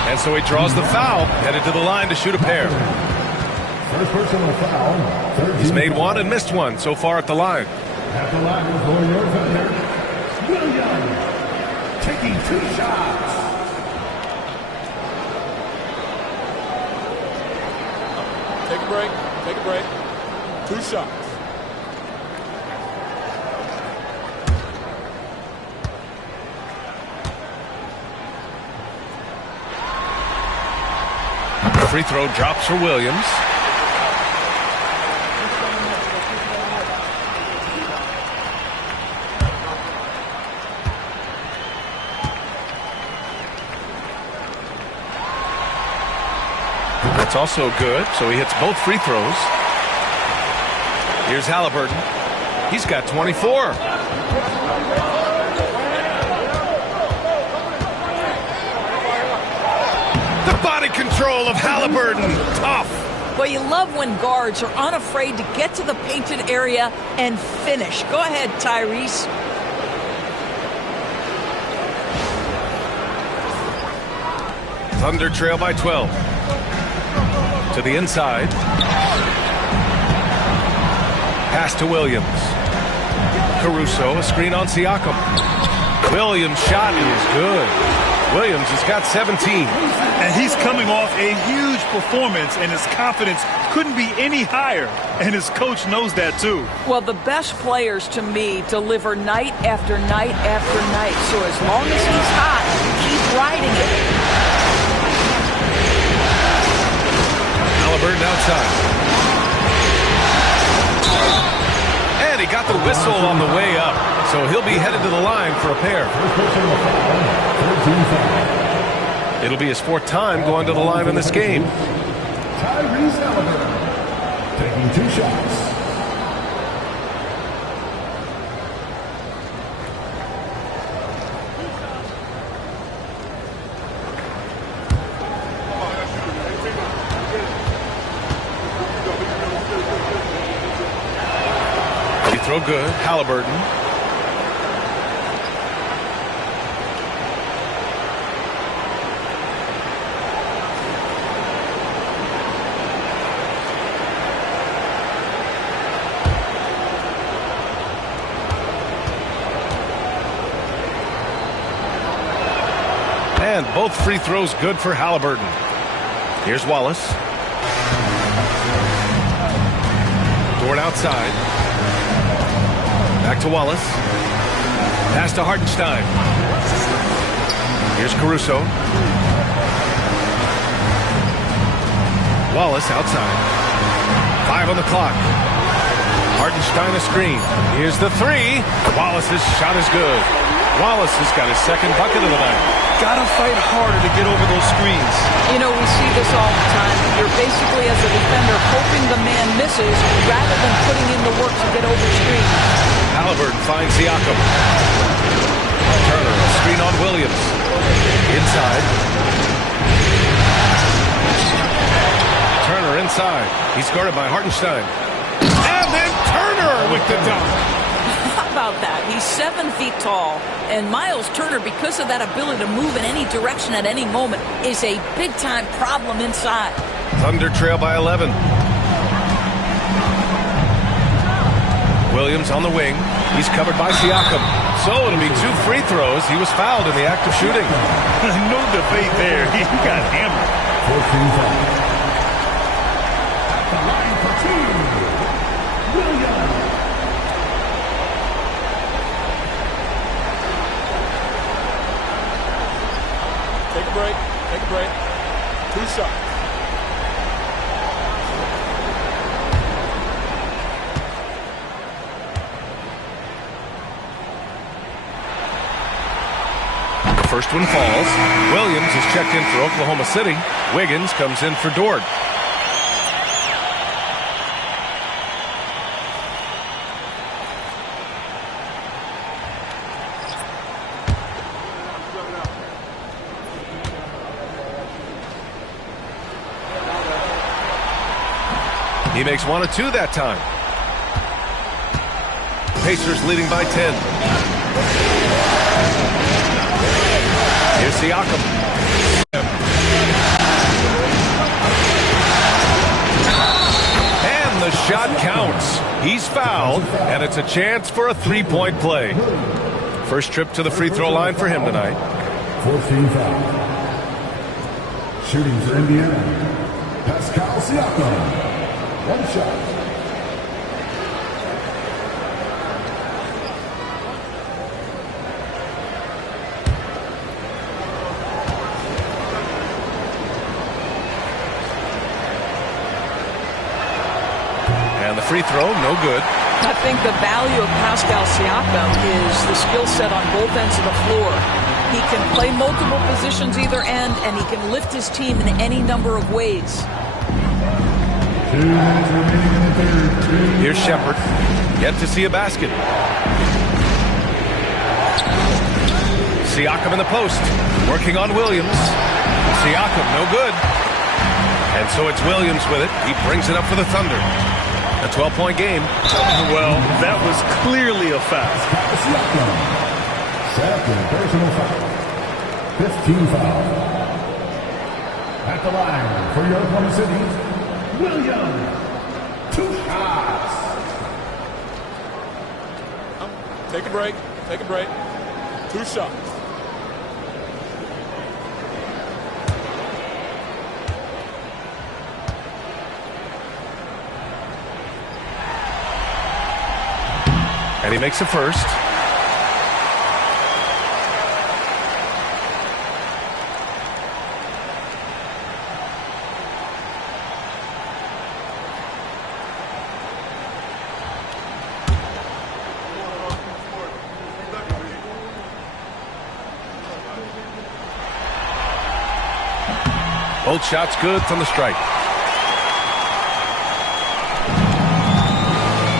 And so he draws the foul, headed to the line to shoot a pair. First personal foul. He's made one and missed one so far at the line. At the line for your offender, Williams, taking 2 shots. Take a break. Take a break. 2 shots. Free throw drops for Williams. That's also good, so he hits both free throws. Here's Haliburton. He's got 24. The body control of Haliburton. Tough. Well, you love when guards are unafraid to get to the painted area and finish. Go ahead, Tyrese. Thunder trail by 12. To the inside. Pass to Williams. Caruso, a screen on Siakam. Williams' shot is good. Williams has got 17. And he's coming off a huge performance, and his confidence couldn't be any higher. And his coach knows that, too. Well, the best players, to me, deliver night after night after night. So as long as he's hot, keep riding it. Haliburton outside. And he got the whistle on the way up. So he'll be headed to the line for a pair. It'll be his 4th time going to the line in this game. Tyrese Haliburton taking 2 shots. Free throw good. Haliburton. And both free throws good for Haliburton. Here's Wallace. Dort outside. Back to Wallace. Pass to Hartenstein. Here's Caruso. Wallace outside. 5 on the clock. Hartenstein a screen. Here's the 3. Wallace's shot is good. Wallace has got his 2nd bucket of the night. Gotta fight harder to get over those screens. You know, we see this all the time. You're basically, as a defender, hoping the man misses rather than putting in the work to get over screens. Haliburton finds Siakam. Turner, screen on Williams. Inside. Turner inside. He's guarded by Hartenstein. And then Turner with the dunk. How about that? He's 7 feet tall, and Miles Turner, because of that ability to move in any direction at any moment, is a big-time problem inside. Thunder trail by 11. Williams on the wing. He's covered by Siakam. So it'll be 2 free throws. He was fouled in the act of shooting. No debate there. He got hammered. 14 fouls. The line for 2. Williams. Take a break. Take a break. 2 shots. The first one falls. Williams is checked in for Oklahoma City. Wiggins comes in for Dort. He makes 1 of 2 that time. Pacers leading by 10. Here's Siakam. And the shot counts. He's fouled, and it's a chance for a 3-point play. First trip to the free throw line for him tonight. 14 fouls. Shooting for Indiana. Pascal Siakam. 1 shot. free throw, no good. I think the value of Pascal Siakam is the skill set on both ends of the floor. He can play multiple positions either end, and he can lift his team in any number of ways. 2 minutes remaining in the third. Here's Shepherd. Yet to see a basket. Siakam in the post. Working on Williams. Siakam, no good. And so it's Williams with it. He brings it up for the Thunder. A 12-point game. Well, that was clearly a foul. Second personal foul. 15 foul. At the line for your Oklahoma City, Williams. 2 shots. Take a break. Take a break. 2 shots. And he makes a first. Both shots good from the stripe.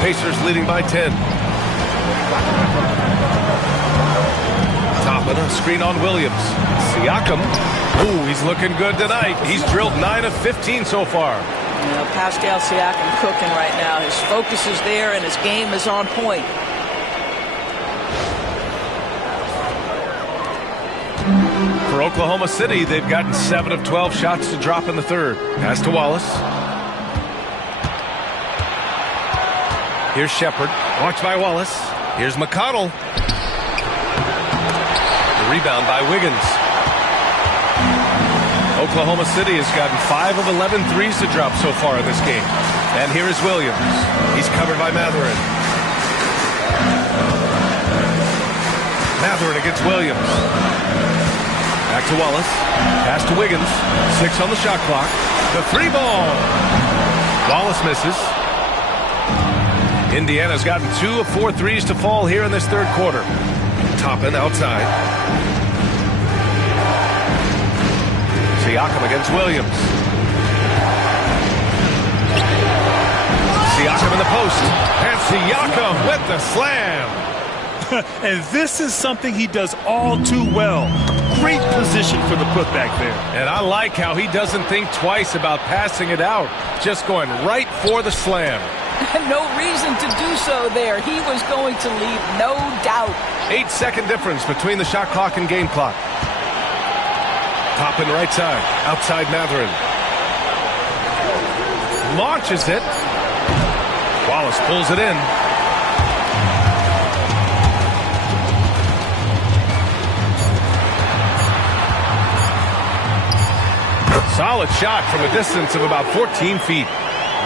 Pacers leading by 10. Top of the screen on Williams. Siakam. Ooh, he's looking good tonight. He's drilled 9 of 15 so far. You know, Pascal Siakam cooking right now. His focus is there and his game is on point. For Oklahoma City, they've gotten 7 of 12 shots to drop in the third. Pass to Wallace. Here's Shepherd. Watched by Wallace. Here's McConnell. The rebound by Wiggins. Oklahoma City has gotten 5 of 11 threes to drop so far in this game. And here is Williams. He's covered by Mathurin. Mathurin against Williams. Back to Wallace. Pass to Wiggins. 6 on the shot clock. The 3-ball. Wallace misses. Indiana's gotten 2 of 4 threes to fall here in this third quarter. Toppin outside. Siakam against Williams. Siakam in the post. And Siakam with the slam. And this is something he does all too well. Great position for the putback there. And I like how he doesn't think twice about passing it out. Just going right for the slam. No reason to do so there. He was going to leave no doubt. 8-second difference between the shot clock and game clock. Toppin right side. Outside Mathurin. Launches it. Wallace pulls it in. Solid shot from a distance of about 14 feet.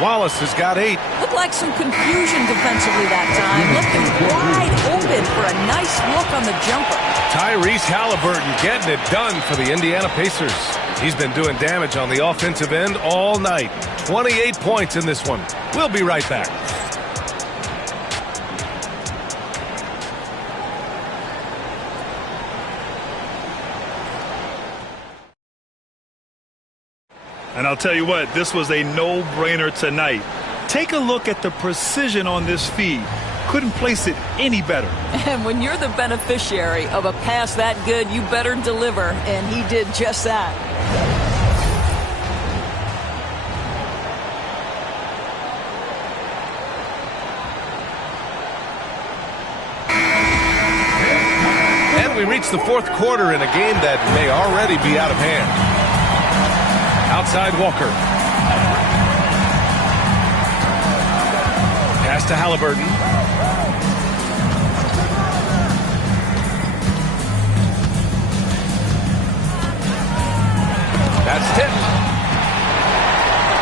Wallace has got 8. Looked like some confusion defensively that time. Looking wide open for a nice look on the jumper. Tyrese Haliburton getting it done for the Indiana Pacers. He's been doing damage on the offensive end all night. 28 points in this one. We'll be right back. And I'll tell you what, this was a no-brainer tonight. Take a look at the precision on this feed. Couldn't place it any better. And when you're the beneficiary of a pass that good, you better deliver. And he did just that. And we reach the fourth quarter in a game that may already be out of hand. Outside Walker. Pass to Haliburton. That's tipped.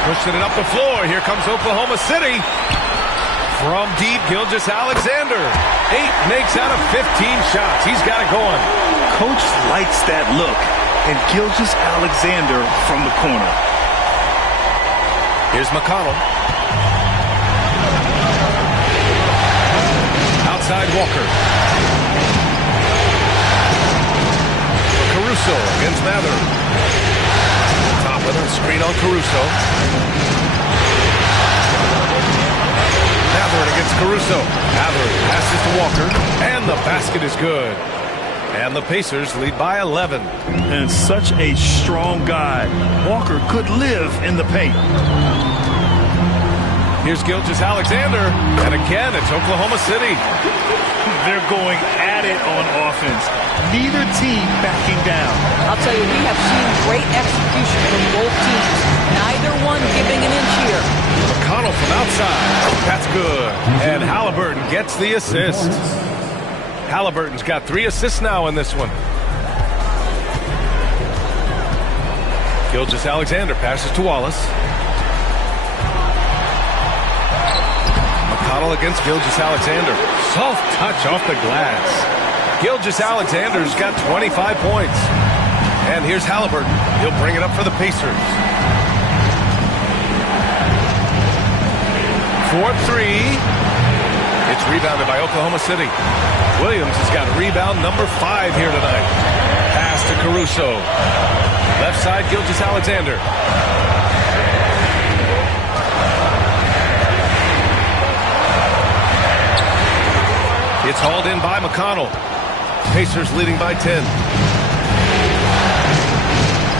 Pushing it up the floor. Here comes Oklahoma City. From deep, Gilgeous-Alexander. 8 makes out of 15 shots. He's got it going. Coach likes that look. And Gilgeous-Alexander from the corner. Here's McConnell. outside Walker. Caruso against Mather. Top of the screen on Caruso. Mather against Caruso. Mather passes to Walker, and the basket is good. And the Pacers lead by 11. And such a strong guy. Walker could live in the paint. Here's Gilgeous-Alexander, and again, it's Oklahoma City. They're going at it on offense. Neither team backing down. I'll tell you, we have seen great execution from both teams. Neither one giving an inch here. McConnell from outside. That's good. And Haliburton gets the assist. Haliburton's got 3 assists now in this one. Gilgeous-Alexander passes to Wallace. McConnell against Gilgeous-Alexander. Soft touch off the glass. Gilgeous-Alexander's got 25 points. And here's Haliburton. He'll bring it up for the Pacers. 4-3. It's rebounded by Oklahoma City. Williams has got rebound number 5 here tonight. Pass to Caruso. Left side, Gilgeous-Alexander. It's hauled in by McConnell. Pacers leading by 10.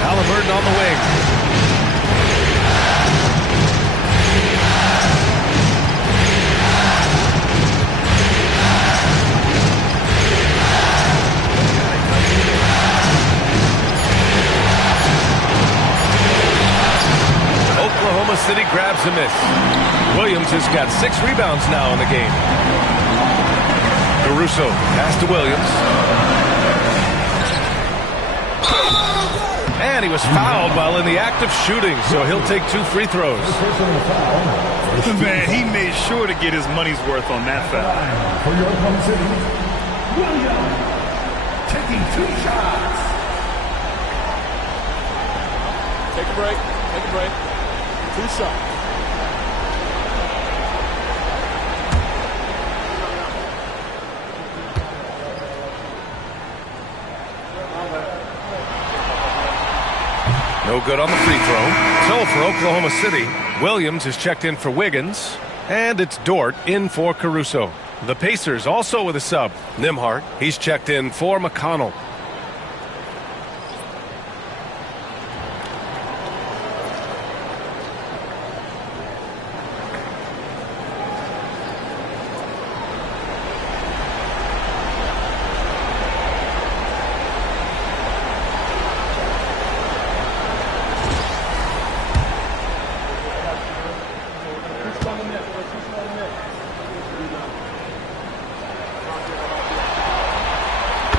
Haliburton on the wing. Oklahoma City grabs a miss. Williams has got 6 rebounds now in the game. Caruso pass to Williams. And he was fouled while in the act of shooting, so he'll take 2 free throws. Man, he made sure to get his money's worth on that foul. For your Oklahoma City, Williams taking 2 shots. Take a break. Take a break. 2 shots. No good on the free throw. So for Oklahoma City, Williams is checked in for Wiggins, and it's Dort in for Caruso. The Pacers also with a sub. Nembhard, he's checked in for McConnell.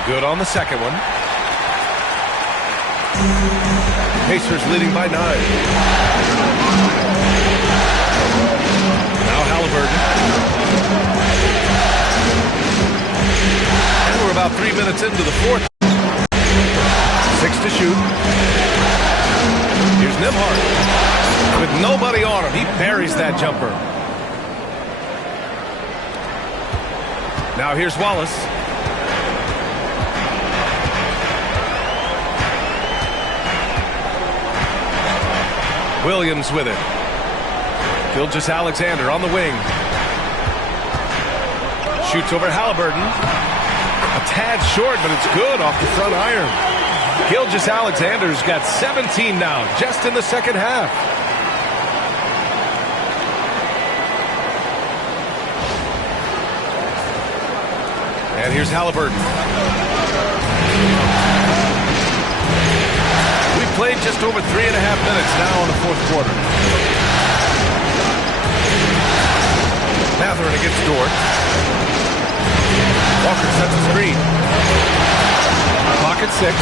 Good on the second one. Pacers leading by 9. Now Haliburton. And we're about 3 minutes into the 4th. 6 to shoot. Here's Nembhard. With nobody on him, he buries that jumper. Now here's Wallace. Williams with it. Gilgeous-Alexander on the wing. Shoots over Haliburton. A tad short, but it's good off the front iron. Gilgeous-Alexander's got 17 now, just in the second half. And here's Haliburton. We've played just over 3.5 minutes now in the 4th quarter. Mather against Dort. Walker sets a screen. Clock at 6.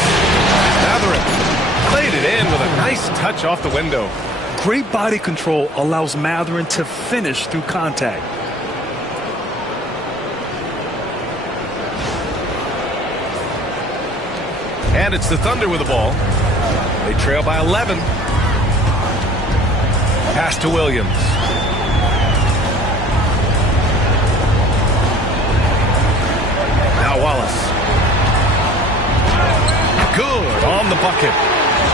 Mathurin played it in with a nice touch off the window. Great body control allows Mathurin to finish through contact. And it's the Thunder with the ball. They trail by 11. Pass to Williams. Now Wallace. Good on the bucket.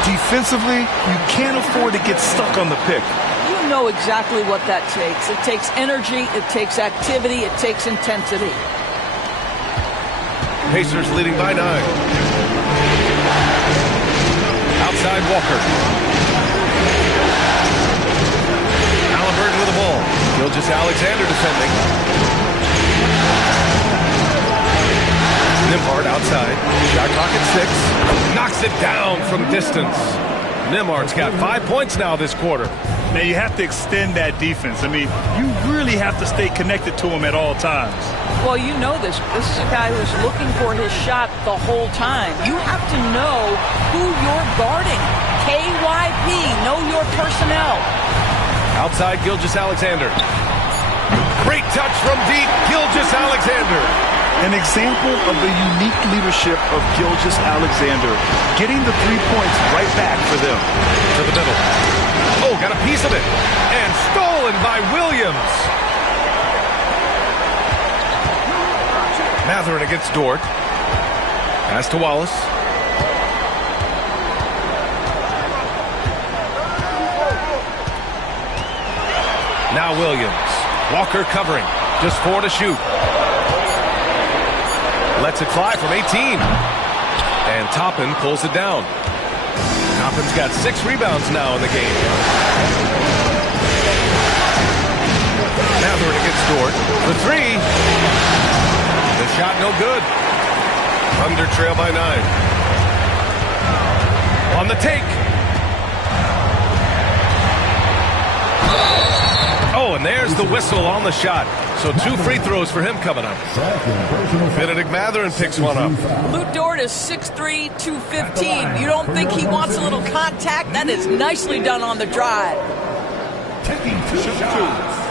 Defensively, you can't afford to get stuck on the pick. You know exactly what that takes. It takes energy, it takes activity, it takes intensity. Pacers leading by 9. Outside Walker. Haliburton with the ball. Gilgeous-Alexander defending. Nembhard outside. Shot clock at 6. Knocks it down from distance. Nembhard's got 5 points now this quarter. Now you have to extend that defense. I mean, you really have to stay connected to him at all times. Well, you know this. This is a guy who's looking for his shot the whole time. You have to know who you're guarding. KYP, know your personnel. Outside Gilgeous-Alexander. Great touch from deep. Gilgeous-Alexander. An example of the unique leadership of Gilgeous-Alexander, getting the 3 points right back for them. To the middle. Oh, got a piece of it. And stolen by Williams. Mathurin against Dort. Pass to Wallace. Now Williams. Walker covering. Just 4 to shoot. Lets it fly from 18. And Toppin pulls it down. Toppin's got 6 rebounds now in the game. Mathurin against Dort. The 3. The shot no good. Under trail by 9. On the take. Oh, and there's the whistle on the shot. So 2 free throws for him coming up. Benedict Mathurin picks one up. Lou Dort is 6'3", 215. You don't think he wants a little contact? That is nicely done on the drive. Taking 2 shots.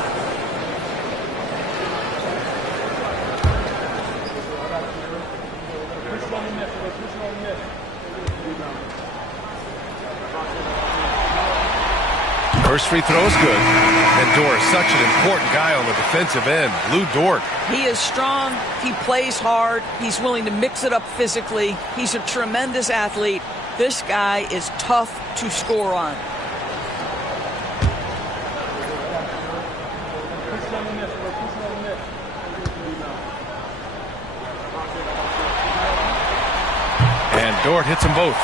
First free throw is good. And Dort is such an important guy on the defensive end. Lou Dort. He is strong. He plays hard. He's willing to mix it up physically. He's a tremendous athlete. This guy is tough to score on. And Dort hits them both.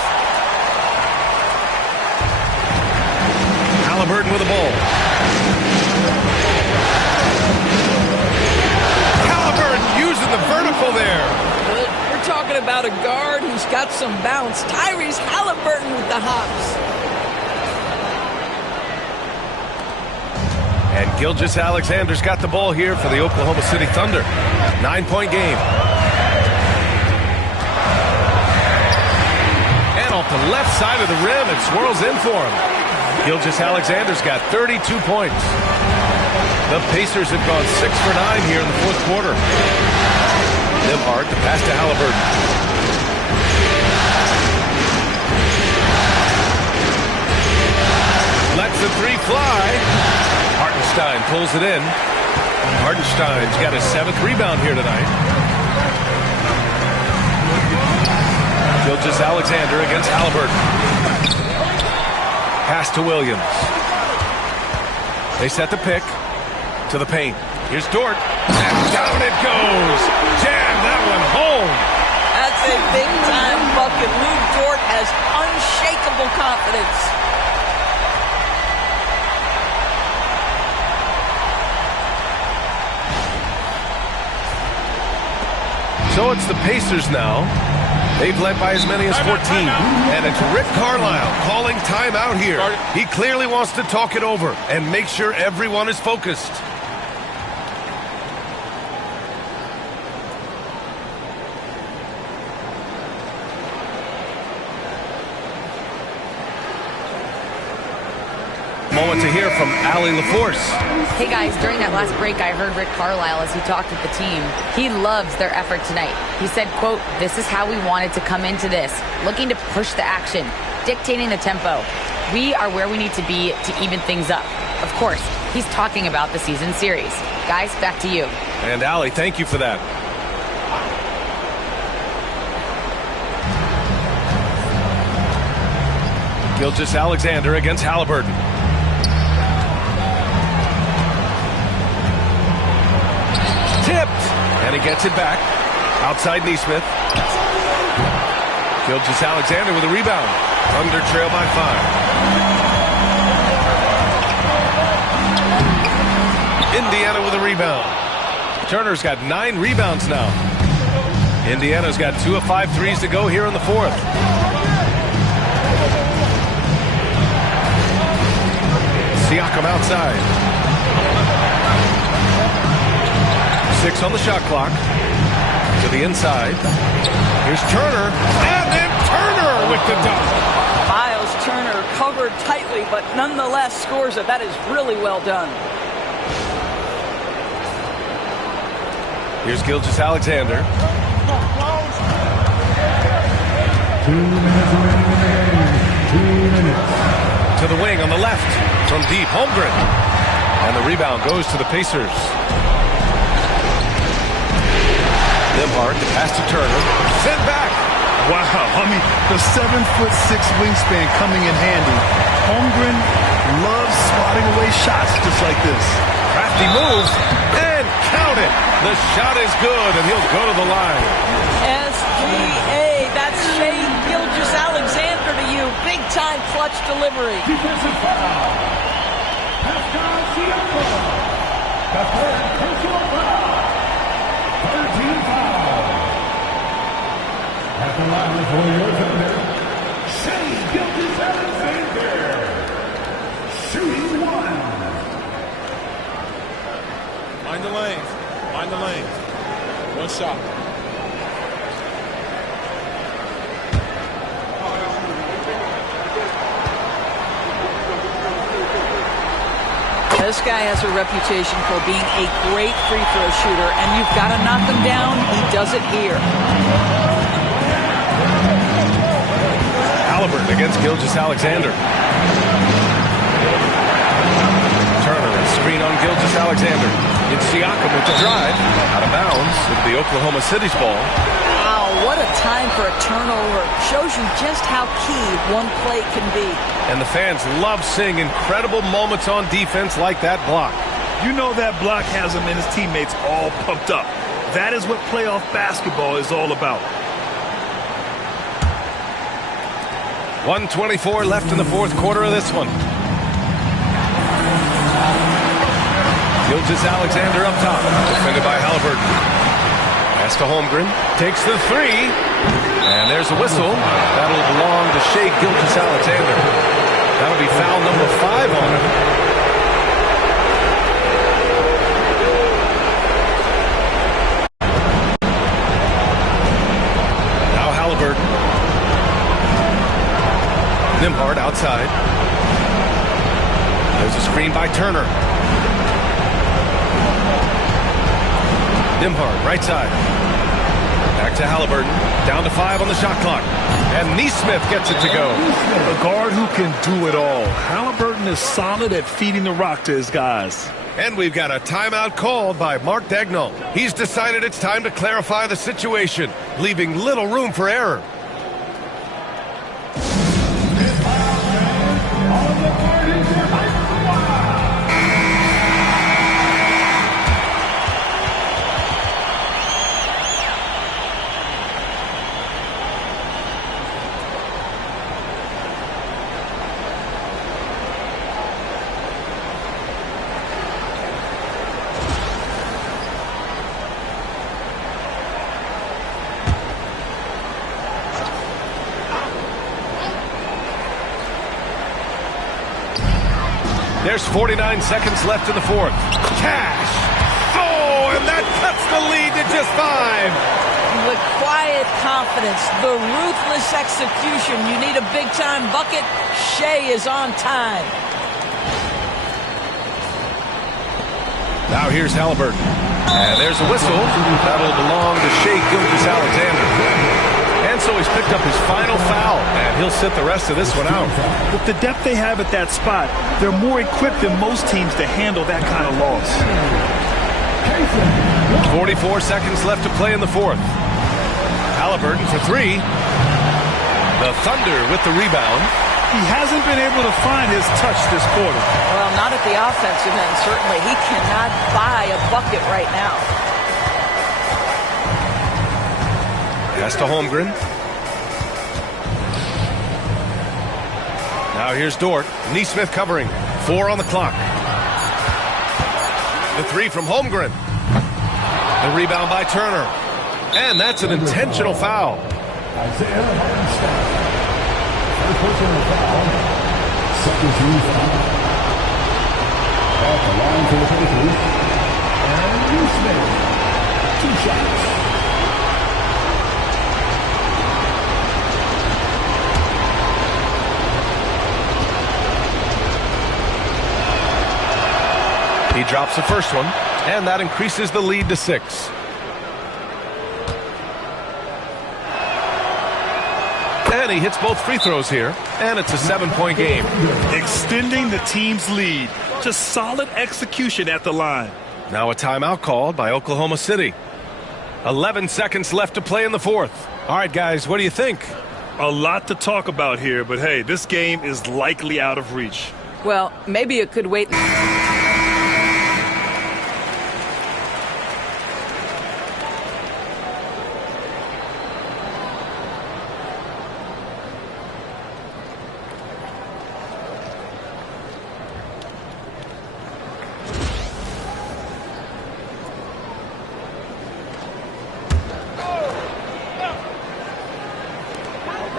Haliburton with the ball. Haliburton using the vertical there. We're talking about a guard who's got some bounce. Tyrese Haliburton with the hops. And Gilgeous-Alexander's got the ball here for the Oklahoma City Thunder. 9-point game. And off the left side of the rim, it swirls in for him. Gilgeous-Alexander's got 32 points. The Pacers have gone 6 for 9 here in the fourth quarter. Nembhard to pass to Haliburton. Lets the 3 fly. Hartenstein pulls it in. Hartenstein's got his 7th rebound here tonight. Gilgeous-Alexander against Haliburton. Pass to Williams. They set the pick to the paint. Here's Dort. And down it goes. Jam that one home. That's a big-time bucket. Lou Dort has unshakable confidence. So it's the Pacers now. They've led by as many as 14. And it's Rick Carlisle calling timeout here. He clearly wants to talk it over and make sure everyone is focused. Moment to hear from Allie LaForce. Hey guys, during that last break, I heard Rick Carlisle as he talked with the team. He loves their effort tonight. He said, quote, "This is how we wanted to come into this, looking to push the action, dictating the tempo. We are where we need to be to even things up." Of course, he's talking about the season series. Guys, back to you. And Allie, thank you for that. Gilgeous-Alexander against Haliburton. Tipped, and he gets it back. Outside Neesmith. Gilgeous-Alexander with a rebound. Thunder trail by 5. Indiana with a rebound. Turner's got 9 rebounds now. Indiana's got 2 of 5 threes to go here in the 4th. Siakam outside. 6 on the shot clock. To the inside. Here's Turner. And then Turner with the dunk. Miles Turner covered tightly, but nonetheless scores it. That is really well done. Here's Gilgeous-Alexander. 2 minutes remaining in the game. 2 minutes. To the wing on the left. From deep, Holmgren. And the rebound goes to the Pacers. Nembhard, the pass to Turner. Sent back. Wow, I mean, the 7'6" wingspan coming in handy. Holmgren loves swatting away shots just like this. Crafty move, and count it. The shot is good, and he'll go to the line. SGA, that's Shai Gilgeous-Alexander to you. Big-time clutch delivery. Defensive foul. Pascal Siakam. That's personal foul. 13 foul. At the line for your defender, Shai Gilgeous-Alexander. Shooting 1. Mind the lanes. Mind the lanes. 1 shot. This guy has a reputation for being a great free throw shooter, and you've got to knock him down. He does it here. Haliburton against Gilgeous-Alexander. Turner, screen on Gilgeous-Alexander. It's Siakam with the drive. Out of bounds with the Oklahoma City's ball. Wow, what a time for a turnover. Shows you just how key one play can be. And the fans love seeing incredible moments on defense like that block. You know that block has him and his teammates all pumped up. That is what playoff basketball is all about. 1:24 left in the 4th quarter of this one. Gilgeous-Alexander up top, defended by Haliburton. Pass to Holmgren, takes the 3, and there's a whistle. That'll belong to Shai Gilgeous-Alexander. That'll be foul number 5 on him. Now Haliburton. Nembhard outside. There's a screen by Turner. Nembhard, right side. Back to Haliburton. Down to 5 on the shot clock. And Neesmith gets it to go. A guard who can do it all. Haliburton is solid at feeding the rock to his guys. And we've got a timeout called by Mark Daigneault. He's decided it's time to clarify the situation, leaving little room for error. There's 49 seconds left in the 4th. Cash! Oh, and that cuts the lead to just 5. The quiet confidence, the ruthless execution. You need a big-time bucket. Shai is on time. Now here's Haliburton. And there's a whistle. That'll belong to Shai Gilgeous-Alexander. And so he's picked up his final foul, and he'll sit the rest of this one out. With the depth they have at that spot, they're more equipped than most teams to handle that kind of loss. 44 seconds left to play in the 4th. Haliburton for 3. The Thunder with the rebound. He hasn't been able to find his touch this quarter. Well, not at the offensive end, certainly. He cannot buy a bucket right now. Pass to Holmgren. Now here's Dort. Neesmith covering. 4 on the clock. The three from Holmgren. The rebound by Turner. And that's an intentional foul. Isaiah Hartenstein. First personal foul. Second team foul. At the line for the Pacers. And Neesmith. 2 shots. He drops the first one, and that increases the lead to 6. And he hits both free throws here, and it's a 7-point game. Extending the team's lead. Just solid execution at the line. Now a timeout called by Oklahoma City. 11 seconds left to play in the fourth. All right, guys, what do you think? A lot to talk about here, but hey, this game is likely out of reach. Well, maybe it could wait.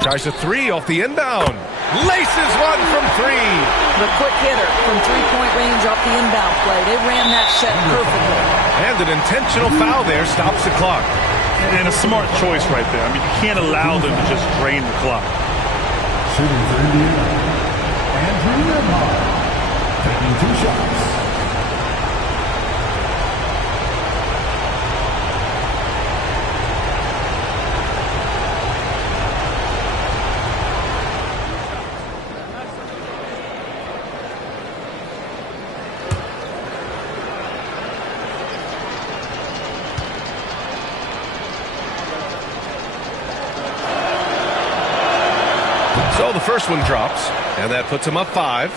Tries a 3 off the inbound. Laces one from 3. The quick hitter from three-point range off the inbound play. They ran that set perfectly. And an intentional foul there stops the clock. And a smart choice right there. I mean, you can't allow them to just drain the clock. Shooting for Indiana. Andrew Nembhard. Taking 2 shots. So the first one drops, and that puts him up 5.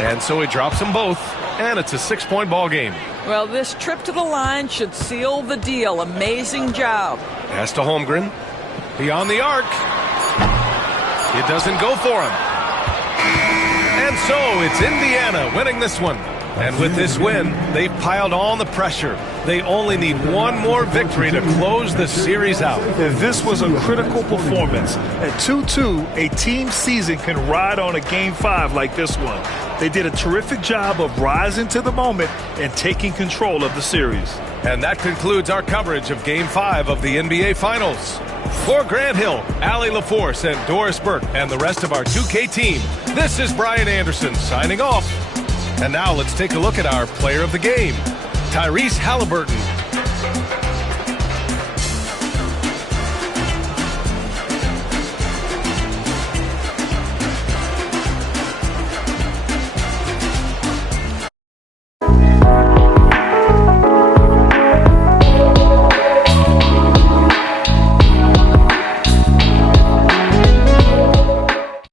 And so he drops them both, and it's a 6-point ball game. Well, this trip to the line should seal the deal. Amazing job. Pass to Holmgren. Beyond the arc. It doesn't go for him. And so it's Indiana winning this one. And with this win, they've piled on the pressure. They only need one more victory to close the series out. This was a critical performance. At 2-2, a team season can ride on a Game 5 like this one. They did a terrific job of rising to the moment and taking control of the series. And that concludes our coverage of Game 5 of the NBA Finals. For Grant Hill, Allie LaForce, and Doris Burke, and the rest of our 2K team, this is Brian Anderson signing off. And now let's take a look at our player of the game. Tyrese Haliburton